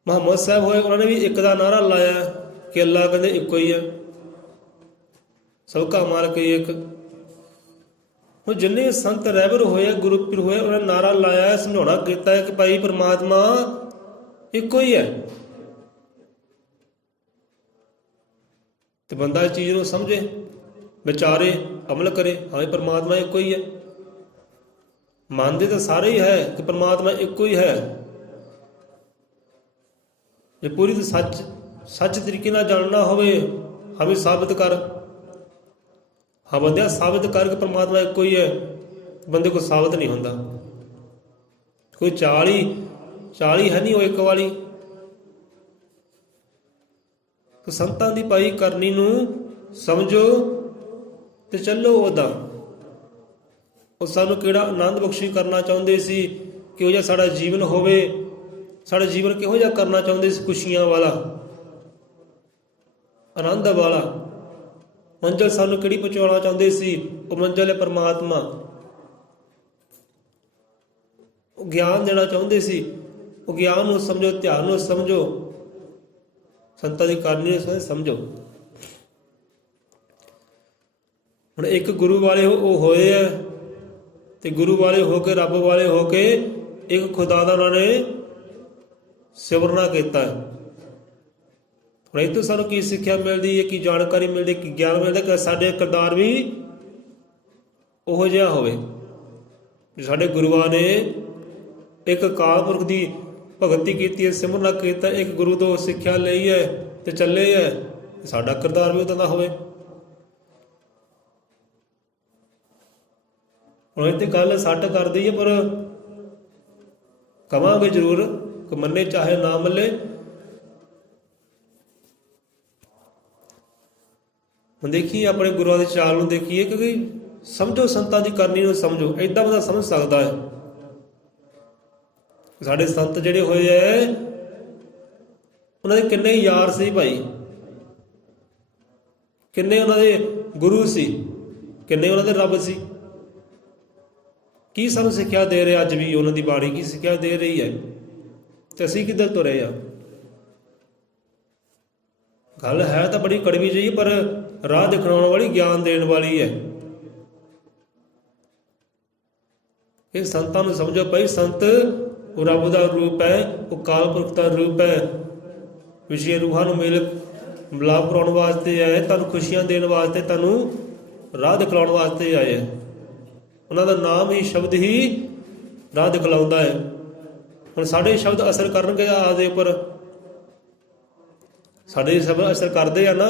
ਮੁਹੰਮਦ ਸਾਹਿਬ ਹੋਏ, ਉਹਨਾਂ ਨੇ ਵੀ ਇੱਕ ਦਾ ਨਾਰਾ ਲਾਇਆ ਕਿ ਅੱਲਾ ਕਹਿੰਦੇ ਇੱਕੋ ਹੀ ਹੈ, ਸਭ ਕਾ ਮਾਲਕ ਇੱਕ। ਉਹ ਜਿੰਨੇ ਸੰਤ ਰਹਿਬਰ ਹੋਏ, ਗੁਰੂ ਪੀਰ ਹੋਏ, ਉਹਨਾਂ ਨੇ ਨਾਰਾ ਲਾਇਆ, ਸਮਝਾਉਣਾ ਕੀਤਾ ਕਿ ਭਾਈ ਪਰਮਾਤਮਾ ਇੱਕੋ ਹੀ ਹੈ। ਤੇ ਬੰਦਾ ਇਸ ਚੀਜ਼ ਨੂੰ ਸਮਝੇ, ਵਿਚਾਰੇ, ਅਮਲ ਕਰੇ, ਹਾਂ ਪਰਮਾਤਮਾ ਇੱਕੋ ਹੀ ਹੈ। ਮੰਨਦੇ ਤਾਂ ਸਾਰੇ ਹੀ ਹੈ ਕਿ ਪਰਮਾਤਮਾ ਇੱਕੋ ਹੀ ਹੈ। ਜੇ ਪੂਰੀ ਤੇ ਸੱਚ ਤਰੀਕੇ ਨਾਲ ਜਾਣਨਾ ਹੋਵੇ, ਹਮੇ ਸਾਬਿਤ ਕਰ, ਹਾਂ ਬੰਦਿਆ ਸਾਬਿਤ ਕਰ ਕਿ ਪਰਮਾਤਮਾ ਇੱਕੋ ਹੀ ਹੈ। ਬੰਦੇ ਕੋਲ ਸਾਬਿਤ ਨਹੀਂ ਹੁੰਦਾ, ਕੋਈ ਚਾਲ ਹੀ ਹੈ ਨਹੀਂ ਉਹ ਇੱਕ ਵਾਲੀ। ਤਾਂ ਸੰਤਾਂ ਦੀ ਭਾਈ ਕਰਨੀ ਨੂੰ ਸਮਝੋ ਤੇ ਚੱਲੋ ਉਹਦਾ। ਉਹ ਸਾਨੂੰ ਕਿਹੜਾ ਆਨੰਦ ਬਖਸ਼ੀ ਕਰਨਾ ਚਾਹੁੰਦੇ ਸੀ, ਕਿਹੋ ਜਿਹਾ ਸਾਡਾ ਜੀਵਨ ਹੋਵੇ, ਸਾਡਾ ਜੀਵਨ ਕਿਹੋ ਜਿਹਾ ਕਰਨਾ ਚਾਹੁੰਦੇ ਸੀ, ਖੁਸ਼ੀਆਂ ਵਾਲਾ, ਆਨੰਦ ਵਾਲਾ। ਮੰਜ਼ਿਲ ਸਾਨੂੰ ਕਿਹੜੀ ਪਹੁੰਚਾਉਣਾ ਚਾਹੁੰਦੇ ਸੀ? ਉਹ ਮੰਜ਼ਿਲ ਹੈ ਪਰਮਾਤਮਾ। ਉਹ ਗਿਆਨ ਦੇਣਾ ਚਾਹੁੰਦੇ ਸੀ। ਉਹ ਗਿਆਨ ਨੂੰ ਸਮਝੋ, ਧਿਆਨ ਨੂੰ ਸਮਝੋ, ਸੰਤਾਂ ਦੀ ਕਰਨੀ ਨੂੰ ਸਮਝੋ। ਹੁਣ ਇੱਕ ਗੁਰੂ ਵਾਲੇ ਉਹ ਹੋਏ ਹੈ, ਤੇ ਗੁਰੂ ਵਾਲੇ ਹੋ ਕੇ, ਰੱਬ ਵਾਲੇ ਹੋ ਕੇ ਇੱਕ ਖੁਦਾ ਦਾ ਉਹਨਾਂ ਨੇ ਸਿਮਰਨਾ ਕੀਤਾ ਹੈ। ਹੁਣ ਇਹ ਤੋਂ ਸਾਨੂੰ ਕੀ ਸਿੱਖਿਆ ਮਿਲਦੀ ਹੈ, ਕੀ ਜਾਣਕਾਰੀ ਮਿਲਦੀ, ਕੀ ਗਿਆਨ ਮਿਲਦਾ ਕਿ ਸਾਡੇ ਕਿਰਦਾਰ ਵੀ ਉਹੋ ਜਿਹਾ ਹੋਵੇ। ਸਾਡੇ ਗੁਰੂਆਂ ਨੇ ਇੱਕ ਅਕਾਲ ਪੁਰਖ ਦੀ ਭਗਤੀ ਕੀਤੀ ਹੈ, ਸਿਮਰਨਾ ਕੀਤਾ, ਇੱਕ ਗੁਰੂ ਤੋਂ ਸਿੱਖਿਆ ਲਈ ਹੈ ਤੇ ਚੱਲੇ ਹੈ, ਸਾਡਾ ਕਿਰਦਾਰ ਵੀ ਉੱਦਾਂ ਦਾ ਹੋਵੇ। ਹੁਣ ਇੱਥੇ ਗੱਲ ਸੱਟ ਕਰਦੀ ਹੈ, ਪਰ ਕਵਾਂਗੇ ਜ਼ਰੂਰ, ਕਿ ਮੰਨੇ ਚਾਹੇ ਨਾ ਮੰਨੇ। ਹੁਣ ਦੇਖੀਏ ਆਪਣੇ ਗੁਰੂਆਂ ਦੀ ਚਾਲ ਨੂੰ ਦੇਖੀਏ, ਕਿਉਂਕਿ ਸਮਝੋ ਸੰਤਾਂ ਦੀ ਕਰਨੀ ਨੂੰ ਸਮਝੋ। ਏਦਾਂ ਬੰਦਾ ਸਮਝ ਸਕਦਾ ਹੈ। ਸਾਡੇ ਸੰਤ ਜਿਹੜੇ ਹੋਏ ਹੈ, ਉਹਨਾਂ ਦੇ ਕਿੰਨੇ ਯਾਰ ਸੀ ਭਾਈ, ਕਿੰਨੇ ਉਹਨਾਂ ਦੇ ਗੁਰੂ ਸੀ, ਕਿੰਨੇ ਉਹਨਾਂ ਦੇ ਰੱਬ ਸੀ। ਕੀ ਸਾਨੂੰ ਸਿੱਖਿਆ ਦੇ ਰਿਹਾ ਅੱਜ ਵੀ ਉਹਨਾਂ ਦੀ ਬਾਣੀ, ਕੀ ਸਿੱਖਿਆ ਦੇ ਰਹੀ ਹੈ, ਤੇ ਅਸੀਂ ਕਿੱਧਰ ਤੁਰੇ ਆ। ਗੱਲ ਹੈ ਤਾਂ ਬੜੀ ਕੜਵੀ ਜਿਹੀ, ਪਰ ਰਾਹ ਦਿਖਾਉਣ ਵਾਲੀ, ਗਿਆਨ ਦੇਣ ਵਾਲੀ ਹੈ। ਇਹ ਸੰਤਾਂ ਨੂੰ ਸਮਝੋ ਭਾਈ, ਸੰਤ ਉਹ ਰੱਬ ਦਾ ਰੂਪ ਹੈ, ਉਹ ਕਾਲ ਪੁਰਖ ਦਾ ਰੂਪ ਹੈ। ਵਿਸ਼ੇ ਰੂਹਾਂ ਨੂੰ ਮਿਲਾਪ ਕਰਾਉਣ ਵਾਸਤੇ ਆਏ, ਤੁਹਾਨੂੰ ਖੁਸ਼ੀਆਂ ਦੇਣ ਵਾਸਤੇ, ਤੁਹਾਨੂੰ ਰਾਹ ਦਿਖਾਉਣ ਵਾਸਤੇ ਆਏ ਹੈ। ਉਹਨਾਂ ਦਾ ਨਾਮ ਹੀ, ਸ਼ਬਦ ਹੀ ਰਾਹ ਦਿਖਲਾਉਂਦਾ ਹੈ। ਹੁਣ ਸਾਡੇ ਸ਼ਬਦ ਅਸਰ ਕਰਨਗੇ ਆਦੇ ਉੱਪਰ, ਸਾਡੇ ਸ਼ਬਦ ਅਸਰ ਕਰਦੇ ਆ ਨਾ।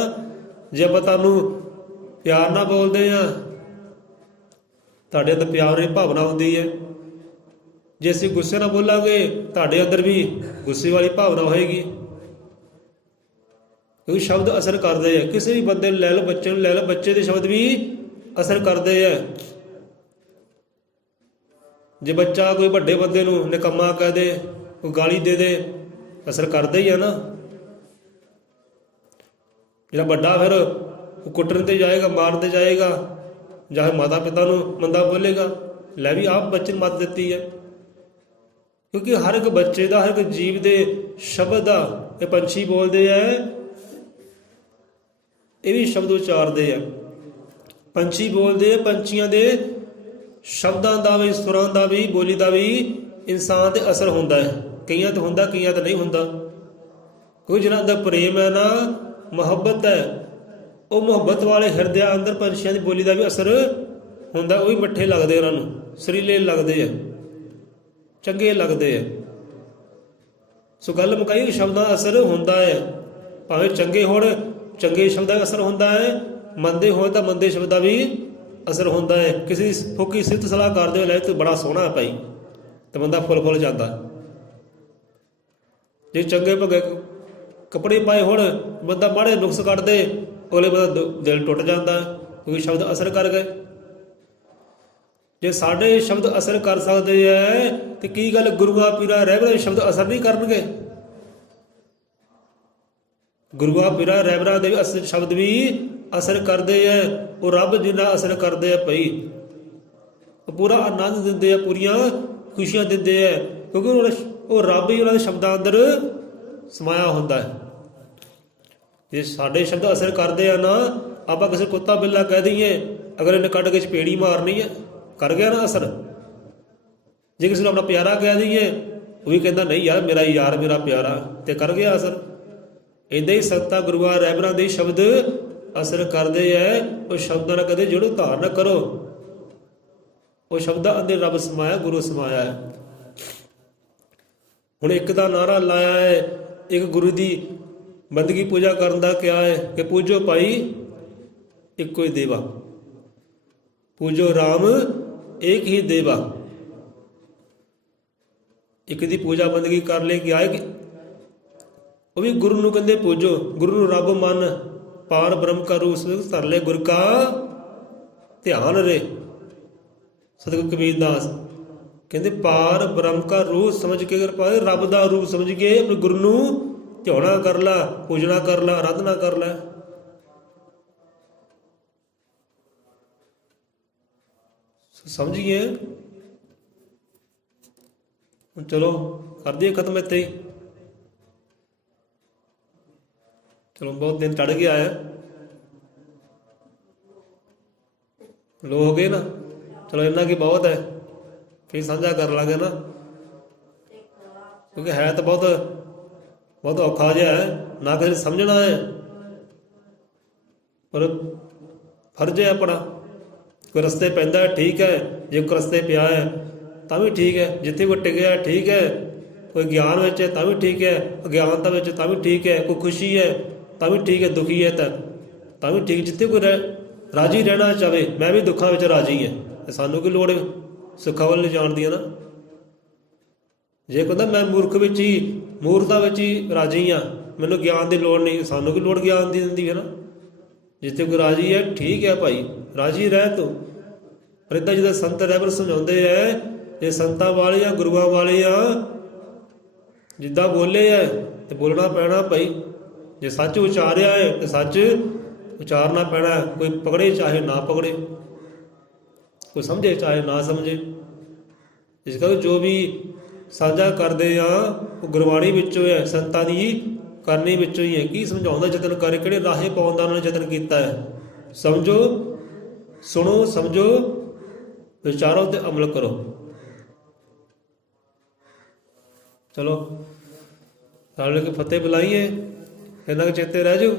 ਜੇ ਆਪਾਂ ਤੁਹਾਨੂੰ ਪਿਆਰ ਨਾਲ ਬੋਲਦੇ ਆ, ਤੁਹਾਡੇ ਅੰਦਰ ਪਿਆਰ ਦੀ ਭਾਵਨਾ ਹੁੰਦੀ ਹੈ। ਜੇ ਅਸੀਂ ਗੁੱਸੇ ਨਾਲ ਬੋਲਾਂਗੇ, ਤੁਹਾਡੇ ਅੰਦਰ ਵੀ ਗੁੱਸੇ ਵਾਲੀ ਭਾਵਨਾ ਹੋਏਗੀ। ਕਿਉਂਕਿ ਸ਼ਬਦ ਅਸਰ ਕਰਦੇ ਆ। ਕਿਸੇ ਵੀ ਬੰਦੇ ਨੂੰ ਲੈ ਲਓ, ਬੱਚੇ ਨੂੰ ਲੈ ਲਓ, ਬੱਚੇ ਦੇ ਸ਼ਬਦ ਵੀ ਅਸਰ ਕਰਦੇ ਆ। ਜੇ ਬੱਚਾ ਕੋਈ ਵੱਡੇ ਬੰਦੇ ਨੂੰ ਨਿਕੰਮਾ ਕਹਿ ਦੇ, ਕੋਈ ਗਾਲੀ ਦੇ ਦੇ, ਅਸਰ ਕਰਦਾ ਹੀ ਆ ਨਾ। ਜਿਹੜਾ ਵੱਡਾ ਫਿਰ ਉਹ ਕੁੱਟਣ ਤੇ ਜਾਏਗਾ, ਮਾਰਨ ਤੇ ਜਾਏਗਾ, ਜਾਂ ਫਿਰ ਮਾਤਾ ਪਿਤਾ ਨੂੰ ਮੰਦਾ ਬੋਲੇਗਾ। ਲੈ ਵੀ ਆਪ ਬੱਚੇ ਨੂੰ ਮੱਤ ਦਿੱਤੀ ਹੈ। ਕਿਉਂਕਿ ਹਰ ਇੱਕ ਬੱਚੇ ਦਾ, ਹਰ ਇੱਕ ਜੀਵ ਦੇ ਸ਼ਬਦ ਦਾ, ਇਹ ਪੰਛੀ ਬੋਲਦੇ ਹੈ, ਇਹ ਵੀ ਸ਼ਬਦ ਉਚਾਰਦੇ ਆ। ਪੰਛੀ ਬੋਲਦੇ ਆ, ਪੰਛੀਆਂ ਦੇ ਸ਼ਬਦਾਂ ਦਾ ਵੀ, ਸੁਰਾਂ ਦਾ ਵੀ, ਬੋਲੀ ਦਾ ਵੀ ਇਨਸਾਨ 'ਤੇ ਅਸਰ ਹੁੰਦਾ ਹੈ। ਕਈਆਂ 'ਤੇ ਹੁੰਦਾ, ਕਈਆਂ 'ਤੇ ਨਹੀਂ ਹੁੰਦਾ। ਕੋਈ ਜਿਹਨਾਂ ਦਾ ਪ੍ਰੇਮ ਹੈ ਨਾ, ਮੁਹੱਬਤ ਹੈ, ਉਹ ਮੁਹੱਬਤ ਵਾਲੇ ਹਿਰਦਿਆਂ ਅੰਦਰ ਪੰਛੀਆਂ ਦੀ ਬੋਲੀ ਦਾ ਵੀ ਅਸਰ ਹੁੰਦਾ। ਉਹ ਵੀ ਮਿੱਠੇ ਲੱਗਦੇ, ਉਹਨਾਂ ਨੂੰ ਸੁਰੀਲੇ ਲੱਗਦੇ ਆ, ਚੰਗੇ ਲੱਗਦੇ ਆ। ਸੋ ਗੱਲ ਮੁਕਾਈ, ਸ਼ਬਦਾਂ ਦਾ ਅਸਰ ਹੁੰਦਾ ਹੈ। ਭਾਵੇਂ ਚੰਗੇ ਹੋਣ, ਚੰਗੇ ਸ਼ਬਦਾਂ ਦਾ ਅਸਰ ਹੁੰਦਾ ਹੈ, ਮੰਦੇ ਹੋਣ ਤਾਂ ਮੰਦੇ ਸ਼ਬਦਾਂ ਵੀ ਅਸਰ ਹੁੰਦਾ ਹੈ। ਕਿਸੇ ਦੀ ਫੋਕੀ ਸਿੱਧ ਸਲਾਹ ਕਰਦੇ ਹੋ, ਲੈ ਤੂੰ ਬੜਾ ਸੋਹਣਾ ਭਾਈ, ਤੇ ਬੰਦਾ ਫੁੱਲ ਜਾਂਦਾ। ਜੇ ਚੰਗੇ ਭਗੇ ਕੱਪੜੇ ਪਾਏ ਹੋਣ, ਬੰਦਾ ਮਾੜੇ ਨੁਕਸ ਕੱਢਦੇ, ਅਗਲੇ ਬੰਦਾ ਦਿਲ ਟੁੱਟ ਜਾਂਦਾ, ਕਿਉਂਕਿ ਸ਼ਬਦ ਅਸਰ ਕਰ ਗਏ। ਜੇ ਸਾਡੇ ਸ਼ਬਦ ਅਸਰ ਕਰ ਸਕਦੇ ਹੈ, ਤੇ ਕੀ ਗੱਲ ਗੁਰੂਆਂ ਪੀਰਾਂ ਰਹਿਬਰਾਂ ਦੇ ਸ਼ਬਦ ਅਸਰ ਨਹੀਂ ਕਰਨਗੇ? ਗੁਰੂਆਂ ਪੀਰਾਂ ਰਹਿਬਰਾਂ ਦੇ ਸ਼ਬਦ ਵੀ ਅਸਰ ਕਰਦੇ ਹੈ। ਉਹ ਰੱਬ ਜਿੰਨਾ ਅਸਰ ਕਰਦੇ ਆ ਭਾਈ, ਉਹ ਪੂਰਾ ਆਨੰਦ ਦਿੰਦੇ ਆ, ਪੂਰੀਆਂ ਖੁਸ਼ੀਆਂ ਦਿੰਦੇ ਹੈ। ਕਿਉਂਕਿ ਉਹ ਰੱਬ ਹੀ ਉਹਨਾਂ ਦੇ ਸ਼ਬਦਾਂ ਅੰਦਰ ਸਮਾਇਆ ਹੁੰਦਾ ਹੈ। ਜੇ ਸਾਡੇ ਸ਼ਬਦ ਅਸਰ ਕਰਦੇ ਆ ਨਾ, ਆਪਾਂ ਕਿਸੇ ਕੁੱਤਾ ਬਿੱਲਾ ਕਹਿ ਦਈਏ, ਅਗਰ ਇਹਨੇ ਕੱਢ ਕੇ ਚਪੇੜੀ ਮਾਰਨੀ ਹੈ, ਕਰ ਗਿਆ ਨਾ ਅਸਰ। ਜੇ ਕਿਸੇ ਨੂੰ ਆਪਣਾ ਪਿਆਰਾ ਕਹਿ ਦਈਏ, ਉਹ ਵੀ ਕਹਿੰਦਾ ਨਹੀਂ ਯਾਰ ਮੇਰਾ ਯਾਰ, ਮੇਰਾ ਪਿਆਰਾ, ਤੇ ਕਰ ਗਿਆ ਅਸਰ। ਇੱਦਾਂ ਹੀ ਸੰਤਾਂ ਗੁਰੂਆਂ ਰਹਿਬਰਾਂ ਦੇ ਸ਼ਬਦ ਅਸਰ ਕਰਦੇ ਹੈ। ਉਹ ਸ਼ਬਦਾਂ ਨਾਲ ਕਦੇ ਜੁੜੋ, ਧਾਰਨ ਕਰੋ। ਉਹ ਸ਼ਬਦਾਂ ਅੰਦਰ ਰੱਬ ਸਮਾਇਆ, ਗੁਰੂ ਸਮਾਇਆ ਹੈ। ਹੁਣ ਇੱਕ ਦਾ ਨਾਰਾ ਲਾਇਆ ਹੈ, ਇੱਕ ਗੁਰੂ ਦੀ ਬੰਦਗੀ ਪੂਜਾ ਕਰਨ ਦਾ ਕਿਹਾ ਹੈ ਕਿ ਪੂਜੋ ਭਾਈ ਇੱਕੋ ਹੀ ਦੇਵਾ, ਪੂਜੋ ਰਾਮ ਇੱਕ ਹੀ ਦੇਵਾ। ਇੱਕ ਦੀ ਪੂਜਾ ਬੰਦਗੀ ਕਰ ਲੈ ਕੇ ਆਏ, ਉਹ ਵੀ ਗੁਰੂ ਨੂੰ ਕਹਿੰਦੇ ਪੂਜੋ। ਗੁਰੂ ਨੂੰ ਰੱਬ ਮੰਨ, ਪਾਰ ਬ੍ਰਹਮ ਕਾ ਰੂਪ ਧਰ ਲੈ, ਗੁਰ ਕਾ ਧਿਆਨ ਰੇ। ਸਤਿਗੁਰੂ ਕਬੀਰ ਦਾਸ ਕਹਿੰਦੇ ਪਾਰ ਬ੍ਰਹਮ ਕਾ ਰੂਪ ਸਮਝ ਕੇ ਅਗਰ ਪਾਏ, ਰੱਬ ਦਾ ਰੂਪ ਸਮਝ ਕੇ ਆਪਣੇ ਗੁਰੂ ਨੂੰ ਧਿਆਉਣਾ ਕਰ ਲਾ, ਪੂਜਣਾ ਕਰ ਲਾ, ਆਰਾਧਨਾ ਕਰ ਲੈ। ਸਮਝੀਏ। ਹੁਣ ਚਲੋ ਕਰ ਦਈਏ ਖਤਮ ਇੱਥੇ ਹੀ। ਚਲੋ ਬਹੁਤ ਦਿਨ ਚੜ ਗਿਆ ਹੈ, ਲੋ ਹੋ ਗਏ ਨਾ। ਚਲੋ ਇੰਨਾ ਕੀ ਬਹੁਤ ਹੈ, ਫਿਰ ਸਾਂਝਾ ਕਰ ਲਾਂਗੇ ਨਾ, ਕਿਉਂਕਿ ਹੈ ਤਾਂ ਬਹੁਤ ਔਖਾ ਜਿਹਾ ਹੈ, ਨਾ ਕਿਸੇ ਨੇ ਸਮਝਣਾ ਹੈ, ਪਰ ਫਰਜ਼ ਹੈ ਆਪਣਾ। ਕੋਈ ਰਸਤੇ ਪੈਂਦਾ ਠੀਕ ਹੈ, ਜੇ ਕੋਈ ਰਸਤੇ ਪਿਆ ਹੈ ਤਾਂ ਵੀ ਠੀਕ ਹੈ, ਜਿੱਥੇ ਕੋਈ ਟਿਕਿਆ ਠੀਕ ਹੈ, ਕੋਈ ਗਿਆਨ ਵਿੱਚ ਹੈ ਤਾਂ ਵੀ ਠੀਕ ਹੈ, ਅਗਿਆਨਤਾ ਵਿੱਚ ਤਾਂ ਵੀ ਠੀਕ ਹੈ, ਕੋਈ ਖੁਸ਼ੀ ਹੈ ਤਾਂ ਵੀ ਠੀਕ ਹੈ, ਦੁਖੀ ਹੈ ਤਾਂ ਵੀ ਠੀਕ। ਜਿੱਥੇ ਕੋਈ ਰਾਜੀ ਰਹਿਣਾ ਚਾਹੇ, ਮੈਂ ਵੀ ਦੁੱਖਾਂ ਵਿੱਚ ਰਾਜੀ ਹੈ, ਤੇ ਸਾਨੂੰ ਕੀ ਲੋੜ ਸੁੱਖਾਂ ਵੱਲ ਜਾਣ ਦੀ ਹੈ ਨਾ। ਜੇ ਕਹਿੰਦਾ ਮੈਂ ਮੂਰਖਤਾ ਵਿੱਚ ਹੀ ਰਾਜੀ ਹਾਂ, ਮੈਨੂੰ ਗਿਆਨ ਦੀ ਲੋੜ ਨਹੀਂ, ਸਾਨੂੰ ਕੀ ਲੋੜ ਗਿਆਨ ਦੀ ਦਿੰਦੀ ਹੈ ਨਾ। ਜਿੱਥੇ ਕੋਈ ਰਾਜੀ ਹੈ ਠੀਕ ਹੈ ਭਾਈ, ਰਾਜੀ ਰਹਿ ਤੂੰ। ਪਰ ਇੱਦਾਂ ਜਿੱਦਾਂ ਸੰਤ ਰਹਿਬਰ ਸਮਝਾਉਂਦੇ ਹੈ, ਜੇ ਸੰਤਾਂ ਵਾਲੇ ਆ, ਗੁਰੂਆਂ ਵਾਲੇ ਆ, ਜਿੱਦਾਂ ਬੋਲੇ ਹੈ ਤੇ ਬੋਲਣਾ ਪੈਣਾ ਭਾਈ। ਜੇ ਸੱਚ ਉਚਾਰਿਆ ਹੈ ਤੇ ਸੱਚ ਉਚਾਰਨਾ ਪੈਣਾ। ਕੋਈ ਪਕੜੇ ਚਾਹੇ ਨਾ ਪਕੜੇ, ਕੋਈ ਸਮਝੇ ਚਾਹੇ ਨਾ ਸਮਝੇ। ਇਸ ਕਰਕੇ ਜੋ ਵੀ ਸਾਂਝਾ ਕਰਦੇ ਆ ਉਹ ਗੁਰਬਾਣੀ ਵਿੱਚੋਂ ਹੈ, ਸੰਤਾਂ ਦੀ ਕਰਨੀ ਵਿੱਚੋਂ ਹੀ ਹੈ। ਕੀ ਸਮਝਾਉਂਦਾ ਯਤਨ ਕਰੇ, ਕਿਹੜੇ ਰਾਹੇ ਪਾਉਣ ਦਾ ਉਹਨਾਂ ਨੇ ਯਤਨ ਕੀਤਾ ਹੈ। ਸਮਝੋ, ਸੁਣੋ, ਸਮਝੋ, ਵਿਚਾਰੋ ਤੇ ਅਮਲ ਕਰੋ। ਚਲੋ ਰਲ ਕੇ ਫਤਿਹ ਬੁਲਾਈਏ, ਇਹਨਾਂ ਕੁ ਚੇਤੇ ਰਹਿ ਜਾਓ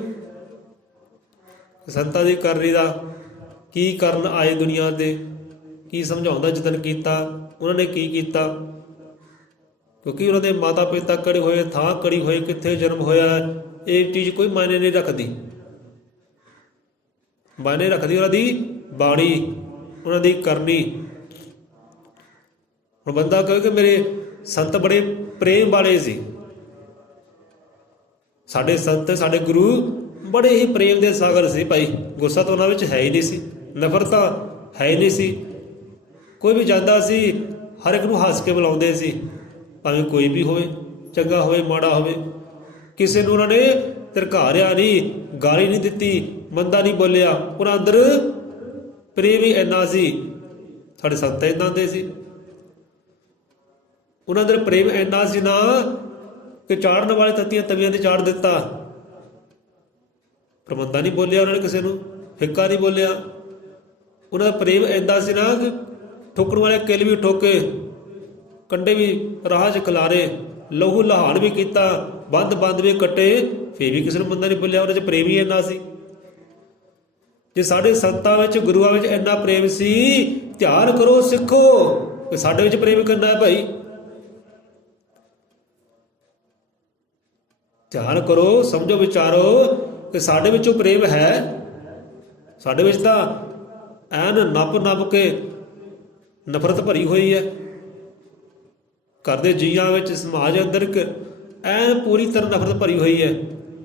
ਸੰਤਾਂ ਦੀ ਕਰਨੀ ਦਾ, ਕੀ ਕਰਨ ਆਏ ਦੁਨੀਆ ਤੇ, ਕੀ ਸਮਝਾਉਂਦਾ ਯਤਨ ਕੀਤਾ, ਉਹਨਾਂ ਨੇ ਕੀ ਕੀਤਾ। ਕਿਉਂਕਿ ਉਹਨਾਂ ਦੇ ਮਾਤਾ ਪਿਤਾ ਕੜੇ ਹੋਏ, ਥਾਂ ਕੜੀ ਹੋਏ, ਕਿੱਥੇ ਜਨਮ ਹੋਇਆ, ਇਹ ਚੀਜ਼ ਕੋਈ ਮਾਇਨੇ ਨਹੀਂ ਰੱਖਦੀ। ਮਾਇਨੇ ਰੱਖਦੀ ਉਹਨਾਂ ਦੀ ਬਾਣੀ, ਉਹਨਾਂ ਦੀ ਕਰਨੀ। ਹੁਣ ਬੰਦਾ ਕਹੇ ਕਿ ਮੇਰੇ ਸੰਤ ਬੜੇ ਪ੍ਰੇਮ ਵਾਲੇ ਸੀ, ਸਾਡੇ ਸੰਤ ਸਾਡੇ ਗੁਰੂ ਬੜੇ ਹੀ ਪ੍ਰੇਮ ਦੇ ਸਾਗਰ ਸੀ ਭਾਈ। ਗੁੱਸਾ ਤਾਂ ਉਹਨਾਂ ਵਿੱਚ ਹੈ ਹੀ ਨਹੀਂ ਸੀ, ਨਫ਼ਰਤ ਤਾਂ ਹੈ ਹੀ ਨਹੀਂ ਸੀ। ਕੋਈ ਵੀ ਜਾਂਦਾ ਸੀ ਹਰ ਇੱਕ ਨੂੰ ਹੱਸ ਕੇ ਬੁਲਾਉਂਦੇ ਸੀ, ਭਾਵੇਂ ਕੋਈ ਵੀ ਹੋਵੇ, ਚੰਗਾ ਹੋਵੇ ਮਾੜਾ ਹੋਵੇ। ਕਿਸੇ ਨੂੰ ਉਹਨਾਂ ਨੇ ਧਰਕਾਰਿਆ ਨਹੀਂ, ਗਾਲੀ ਨਹੀਂ ਦਿੱਤੀ, ਮੰਦਾ ਨਹੀਂ ਬੋਲਿਆ। ਉਹਨਾਂ ਅੰਦਰ ਪ੍ਰੇਮ ਹੀ ਇੰਨਾ ਸੀ। ਸਾਡੇ ਸੰਤ ਇੱਦਾਂ ਦੇ ਸੀ, ਉਹਨਾਂ ਅੰਦਰ ਪ੍ਰੇਮ ਇੰਨਾ ਸੀ ਨਾ ਕਿ ਚਾੜਨ ਵਾਲੇ ਤੱਤੀਆਂ ਤਵੀਆਂ ਤੇ ਚਾੜ ਦਿੱਤਾ। ਪਰ ਮੰਦਾ ਨਹੀਂ ਬੋਲਿਆ ਉਹਨਾਂ ਨੇ, ਕਿਸੇ ਨੂੰ ਫਿੱਕਾ ਨਹੀਂ ਬੋਲਿਆ। ਉਹਨਾਂ ਦਾ ਪ੍ਰੇਮ ਇੱਦਾਂ ਸੀ ਨਾ ਕਿ ਠੋਕਣ ਵਾਲੇ ਕਿੱਲ ਵੀ ਠੋਕੇ, ਕੰਡੇ ਵੀ ਰਾਹ 'ਚ ਖਿਲਾਰੇ, ਲਹੂ ਲਹਾਨ ਵੀ ਕੀਤਾ, ਬੰਦ ਵੀ ਕੱਟੇ, ਫਿਰ ਵੀ ਕਿਸੇ ਨੂੰ ਬੰਦਾ ਨਹੀਂ ਬੋਲਿਆ। ਉਹਨਾਂ 'ਚ ਪ੍ਰੇਮ ਹੀ ਇੰਨਾ ਸੀ। ਜੇ ਸਾਡੇ ਸੰਤਾਂ ਵਿੱਚ ਗੁਰੂਆਂ ਵਿੱਚ ਇੰਨਾ ਪ੍ਰੇਮ ਸੀ, ਧਿਆਨ ਕਰੋ, ਸਿੱਖੋ ਕਿ ਸਾਡੇ ਵਿੱਚ ਪ੍ਰੇਮ ਕਰਨਾ ਹੈ ਭਾਈ। ਧਿਆਨ ਕਰੋ, ਸਮਝੋ, ਵਿਚਾਰੋ ਕਿ ਸਾਡੇ ਵਿੱਚੋਂ ਪ੍ਰੇਮ ਹੈ। ਸਾਡੇ ਵਿੱਚ ਤਾਂ ਐਨ ਨੱਪ ਕੇ ਨਫ਼ਰਤ ਭਰੀ ਹੋਈ ਹੈ। ਘਰ ਦੇ ਜੀਆਂ ਵਿੱਚ, ਸਮਾਜ ਅੰਦਰ ਐਨ ਪੂਰੀ ਤਰ੍ਹਾਂ ਨਫ਼ਰਤ ਭਰੀ ਹੋਈ ਹੈ।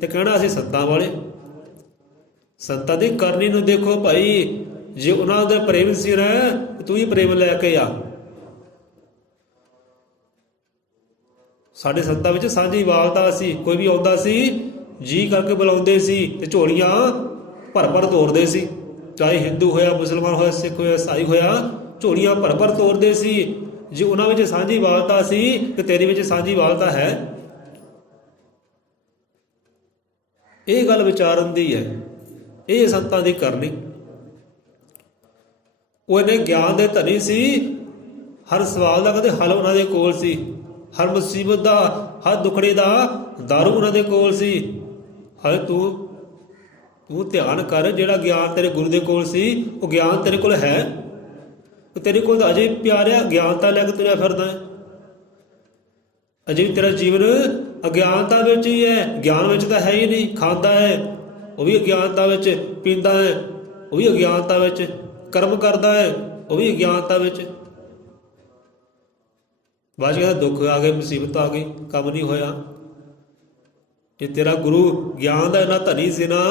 ਤੇ ਕਹਿਣਾ ਅਸੀਂ ਸੰਤਾਂ ਵਾਲੇ। ਸੰਤਾਂ ਦੀ ਕਰਨੀ ਨੂੰ ਦੇਖੋ ਭਾਈ। ਜੇ ਉਹਨਾਂ ਦਾ ਪ੍ਰੇਮ ਸੀ ਨਾ, ਤੂੰ ਹੀ ਪ੍ਰੇਮ ਲੈ ਕੇ ਆ। ਸਾਡੇ ਸੰਤਾਂ ਵਿੱਚ ਸਾਂਝੀ ਵਾਲਤਾ ਸੀ। ਕੋਈ ਵੀ ਆਉਂਦਾ ਸੀ ਜੀ ਕਰਕੇ ਬੁਲਾਉਂਦੇ ਸੀ ਤੇ ਝੋਲੀਆਂ ਭਰ ਤੋੜਦੇ ਸੀ। ਚਾਹੇ ਹਿੰਦੂ ਹੋਇਆ, ਮੁਸਲਮਾਨ ਹੋਇਆ, ਸਿੱਖ ਹੋਇਆ, ਈਸਾਈ ਹੋਇਆ, ਝੋਲੀਆਂ ਭਰ ਤੋੜਦੇ ਸੀ। ਜੇ ਉਹਨਾਂ ਵਿੱਚ ਸਾਂਝੀ ਵਾਲਤਾ ਸੀ ਤੇ ਤੇਰੇ ਵਿੱਚ ਸਾਂਝੀ ਵਾਲਤਾ ਹੈ। ਇਹ ਗੱਲ ਵਿਚਾਰਨ ਦੀ ਹੈ। ਇਹ ਸੰਤਾਂ ਦੀ ਕਰਨੀ। ਉਹ ਇਹਨੇ ਗਿਆਨ ਦੇ ਧਨੀ ਸੀ। ਹਰ ਸਵਾਲ ਦਾ ਕਦੇ ਹੱਲ ਉਹਨਾਂ ਦੇ ਕੋਲ ਸੀ। ਹਰ ਮੁਸੀਬਤ ਦਾ, ਹਰ ਦੁੱਖੜੇ ਦਾ ਦਾਰੂ ਉਹਨਾਂ ਦੇ ਕੋਲ ਸੀ। ਹਲੇ ਤੂੰ ਧਿਆਨ ਕਰ, ਜਿਹੜਾ ਗਿਆਨ ਤੇਰੇ ਗੁਰੂ ਦੇ ਕੋਲ ਸੀ ਉਹ ਗਿਆਨ ਤੇਰੇ ਕੋਲ ਹੈ। ਤੇਰੇ ਕੋਲ ਤਾਂ ਅਜੇ ਪਿਆਰਿਆ ਗਿਆਨਤਾ ਲੈ ਕੇ ਤੁਰਿਆ ਫਿਰਦਾ ਹੈ। ਅਜੇ ਵੀ ਤੇਰਾ ਜੀਵਨ ਅਗਿਆਨਤਾ ਵਿੱਚ ਹੀ ਹੈ, ਗਿਆਨ ਵਿੱਚ ਤਾਂ ਹੈ ਹੀ ਨਹੀਂ। ਖਾਂਦਾ ਹੈ ਉਹ ਵੀ ਅਗਿਆਨਤਾ ਵਿੱਚ, ਪੀਂਦਾ ਹੈ ਉਹ ਵੀ ਅਗਿਆਨਤਾ ਵਿੱਚ, ਕਰਮ ਕਰਦਾ ਹੈ ਉਹ ਵੀ ਅਗਿਆਨਤਾ ਵਿੱਚ। ਬਾਅਦ ਕਹਿੰਦਾ ਦੁੱਖ ਆ ਗਏ, ਮੁਸੀਬਤ ਆ ਗਈ, ਕੰਮ ਨਹੀਂ ਹੋਇਆ। ਜੇ ਤੇਰਾ ਗੁਰੂ ਗਿਆਨ ਦਾ ਇੰਨਾ ਧਨੀ ਸੀ ਨਾ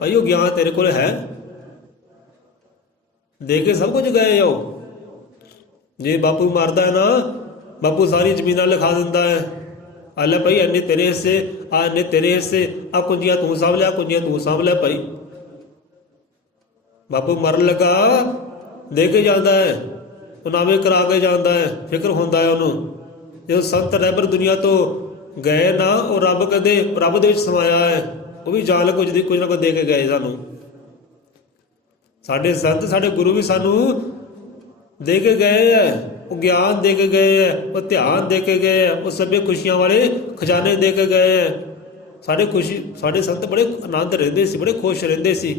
ਭਾਈ, ਉਹ ਗਿਆਨ ਤੇਰੇ ਕੋਲ ਹੈ। ਦੇ ਕੇ ਸਭ ਕੁਝ ਗਏ ਉਹ। ਜੇ ਬਾਪੂ ਮਰਦਾ ਨਾ, ਬਾਪੂ ਸਾਰੀ ਜ਼ਮੀਨਾਂ ਲਿਖਾ ਦਿੰਦਾ ਹੈ, ਆ ਲੈ ਭਾਈ ਇੰਨੇ ਤੇਰੇ ਹਿੱਸੇ, ਆ ਇੰਨੇ ਤੇਰੇ ਹਿੱਸੇ, ਆ ਕੁੰਜੀਆਂ ਤੂੰ ਸਾਂਭ ਲਿਆ, ਕੁੰਜੀਆਂ ਤੂੰ ਸਾਂਭ ਲਿਆ ਭਾਈ। ਬਾਪੂ ਮਰਨ ਲੱਗਾ ਦੇ ਕੇ ਜਾਂਦਾ ਹੈ, ਉਨਾਵੇ ਕਰਾ ਕੇ ਜਾਂਦਾ ਹੈ, ਫਿਕਰ ਹੁੰਦਾ ਹੈ ਉਹਨੂੰ। ਜਦੋਂ ਸੰਤ ਰਹਿਬਰ ਦੁਨੀਆ ਤੋਂ ਗਏ ਨਾ, ਉਹ ਰੱਬ ਕਹਿੰਦੇ ਰੱਬ ਦੇ ਵਿੱਚ ਸਮਾਇਆ ਹੈ, ਉਹ ਵੀ ਜਾਣ ਕੁਝ ਨਾ ਕੁਝ ਦੇ ਕੇ ਗਏ ਸਾਨੂੰ। ਸਾਡੇ ਸੰਤ ਸਾਡੇ ਗੁਰੂ ਵੀ ਸਾਨੂੰ ਦੇ ਕੇ ਗਏ ਹੈ, ਉਹ ਗਿਆਨ ਦੇ ਕੇ ਗਏ ਹੈ, ਉਹ ਧਿਆਨ ਦੇ ਕੇ ਗਏ ਹੈ, ਉਹ ਸਭੇ ਖੁਸ਼ੀਆਂ ਵਾਲੇ ਖਜ਼ਾਨੇ ਦੇ ਕੇ ਗਏ ਹੈ। ਸਾਡੇ ਸੰਤ ਬੜੇ ਆਨੰਦ ਰਹਿੰਦੇ ਸੀ, ਬੜੇ ਖੁਸ਼ ਰਹਿੰਦੇ ਸੀ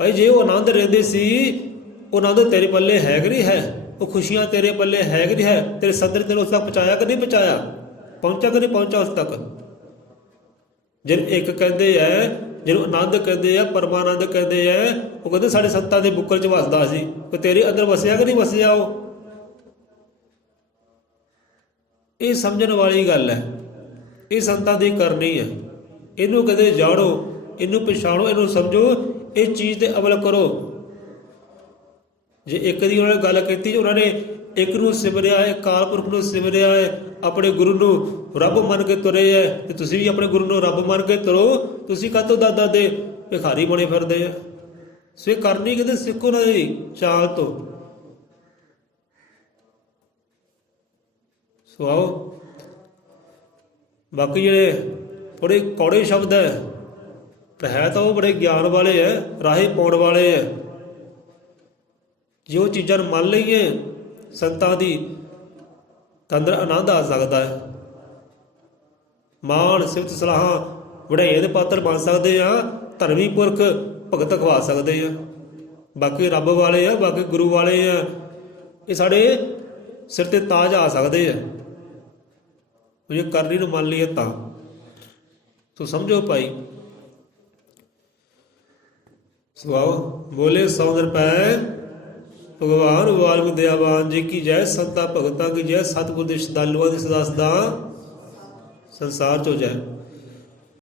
ਭਾਈ। ਜੇ ਉਹ ਆਨੰਦ ਰਹਿੰਦੇ ਸੀ, ਉਹ ਆਨੰਦ ਤੇਰੇ ਪੱਲੇ ਹੈ ਕਿ ਨਹੀਂ ਹੈ? ਉਹ ਖੁਸ਼ੀਆਂ ਤੇਰੇ ਪੱਲੇ ਹੈ ਕਿ ਨਹੀਂ ਹੈ? ਤੇਰੇ ਸਦਰ ਤੈਨੂੰ ਉਸ ਤੱਕ ਪਹੁੰਚਾਇਆ ਕਿ ਨਹੀਂ ਪਹੁੰਚਾਇਆ? ਪਹੁੰਚਾ ਕਿ ਨਹੀਂ ਪਹੁੰਚਾ ਉਸ ਤੱਕ? ਜਿਹਨੂੰ ਇੱਕ ਕਹਿੰਦੇ ਹੈ, ਜਿਹਨੂੰ ਆਨੰਦ ਕਹਿੰਦੇ ਆ, ਪਰਮਾਨੰਦ ਕਹਿੰਦੇ ਆ, ਉਹ ਕਹਿੰਦੇ ਸਾਡੇ ਸੰਤਾਂ ਦੇ ਬੁੱਕਲ 'ਚ ਵਸਦਾ ਸੀ। ਕਿ ਤੇਰੇ ਅੰਦਰ ਵਸਿਆ ਕਿ ਨਹੀਂ ਵਸਿਆ? ਉਹ ਇਹ ਸਮਝਣ ਵਾਲੀ ਗੱਲ ਹੈ, ਇਹ ਸੰਤਾਂ ਦੀ ਕਰਨੀ ਹੈ। ਇਹਨੂੰ ਕਦੇ ਜਾਣੋ, ਇਹਨੂੰ ਪਛਾਣੋ, ਇਹਨੂੰ ਸਮਝੋ, ਇਹ ਚੀਜ਼ 'ਤੇ ਅਮਲ ਕਰੋ। ਜੇ ਇੱਕ ਦੀ ਉਹਨਾਂ ਨੇ ਗੱਲ ਕੀਤੀ, ਉਹਨਾਂ ਨੇ ਇੱਕ ਨੂੰ ਸਿਮਰਿਆ ਹੈ, ਅਕਾਲ ਪੁਰਖ ਨੂੰ ਸਿਮਰਿਆ ਹੈ, ਆਪਣੇ ਗੁਰੂ ਨੂੰ ਰੱਬ ਮੰਨ ਕੇ ਤੁਰੇ ਹੈ, ਤੇ ਤੁਸੀਂ ਵੀ ਆਪਣੇ ਗੁਰੂ ਨੂੰ ਰੱਬ ਮੰਨ ਕੇ ਤੁਰੋ। ਤੁਸੀਂ ਕਾਹਤੋਂ ਦਾਦਾ ਦੇ ਭਿਖਾਰੀ ਬਣੇ ਫਿਰਦੇ ਆ? ਸੋ ਇਹ ਕਰਨੀ ਕਿਤੇ ਸਿੱਖੋ ਨਾ ਜੀ ਚਾਲ ਤੋਂ। ਸੋ ਆਓ, ਬਾਕੀ ਜਿਹੜੇ ਬੜੇ ਕੌੜੇ ਸ਼ਬਦ ਹੈ ਤਾਂ ਉਹ ਬੜੇ ਗਿਆਨ ਵਾਲੇ ਹੈ, ਰਾਹੇ ਪਾਉਣ ਵਾਲੇ ਹੈ। ਜੇ ਉਹ ਚੀਜ਼ਾਂ ਨੂੰ ਮੰਨ ਲਈਏ ਸੰਤਾਂ ਦੀ, ਤਾਂ ਅੰਦਰ ਆਨੰਦ ਆ ਸਕਦਾ ਹੈ। ਮਾਣ ਸਿਫਤ ਸਲਾਹਾਂ ਵਡਿਆਈਆਂ ਦੇ ਪਾਤਰ ਬਣ ਸਕਦੇ ਆ, ਧਰਮੀ ਪੁਰਖ ਭਗਤ ਖਵਾ ਸਕਦੇ ਆ। ਬਾਕੀ ਰੱਬ ਵਾਲੇ ਆ, ਬਾਕੀ ਗੁਰੂ ਵਾਲੇ ਆ, ਇਹ ਸਾਡੇ ਸਿਰ ਤੇ ਤਾਜ ਆ ਸਕਦੇ ਆ ਜੇ ਕਰਨੀ ਨੂੰ ਮੰਨ ਲਈਏ ਤਾਂ। ਤੋ ਸਮਝੋ ਭਾਈ। ਸੁਆਓ ਬੋਲੇ 100 ਰੁਪਏ ਭਗਵਾਨ ਵਾਲਮੀਕ ਦਇਆਵਾਨ ਜੀ ਕੀ ਜੈ। ਸੰਤਾਂ ਭਗਤਾਂ ਕੀ ਜੈ। ਸਤਿਗੁਰ ਦੇ ਸ਼ਰਧਾਲੂਆਂ ਦੀ ਸਦਾ ਸਦਾ ਸੰਸਾਰ ਚੋ ਜੈ।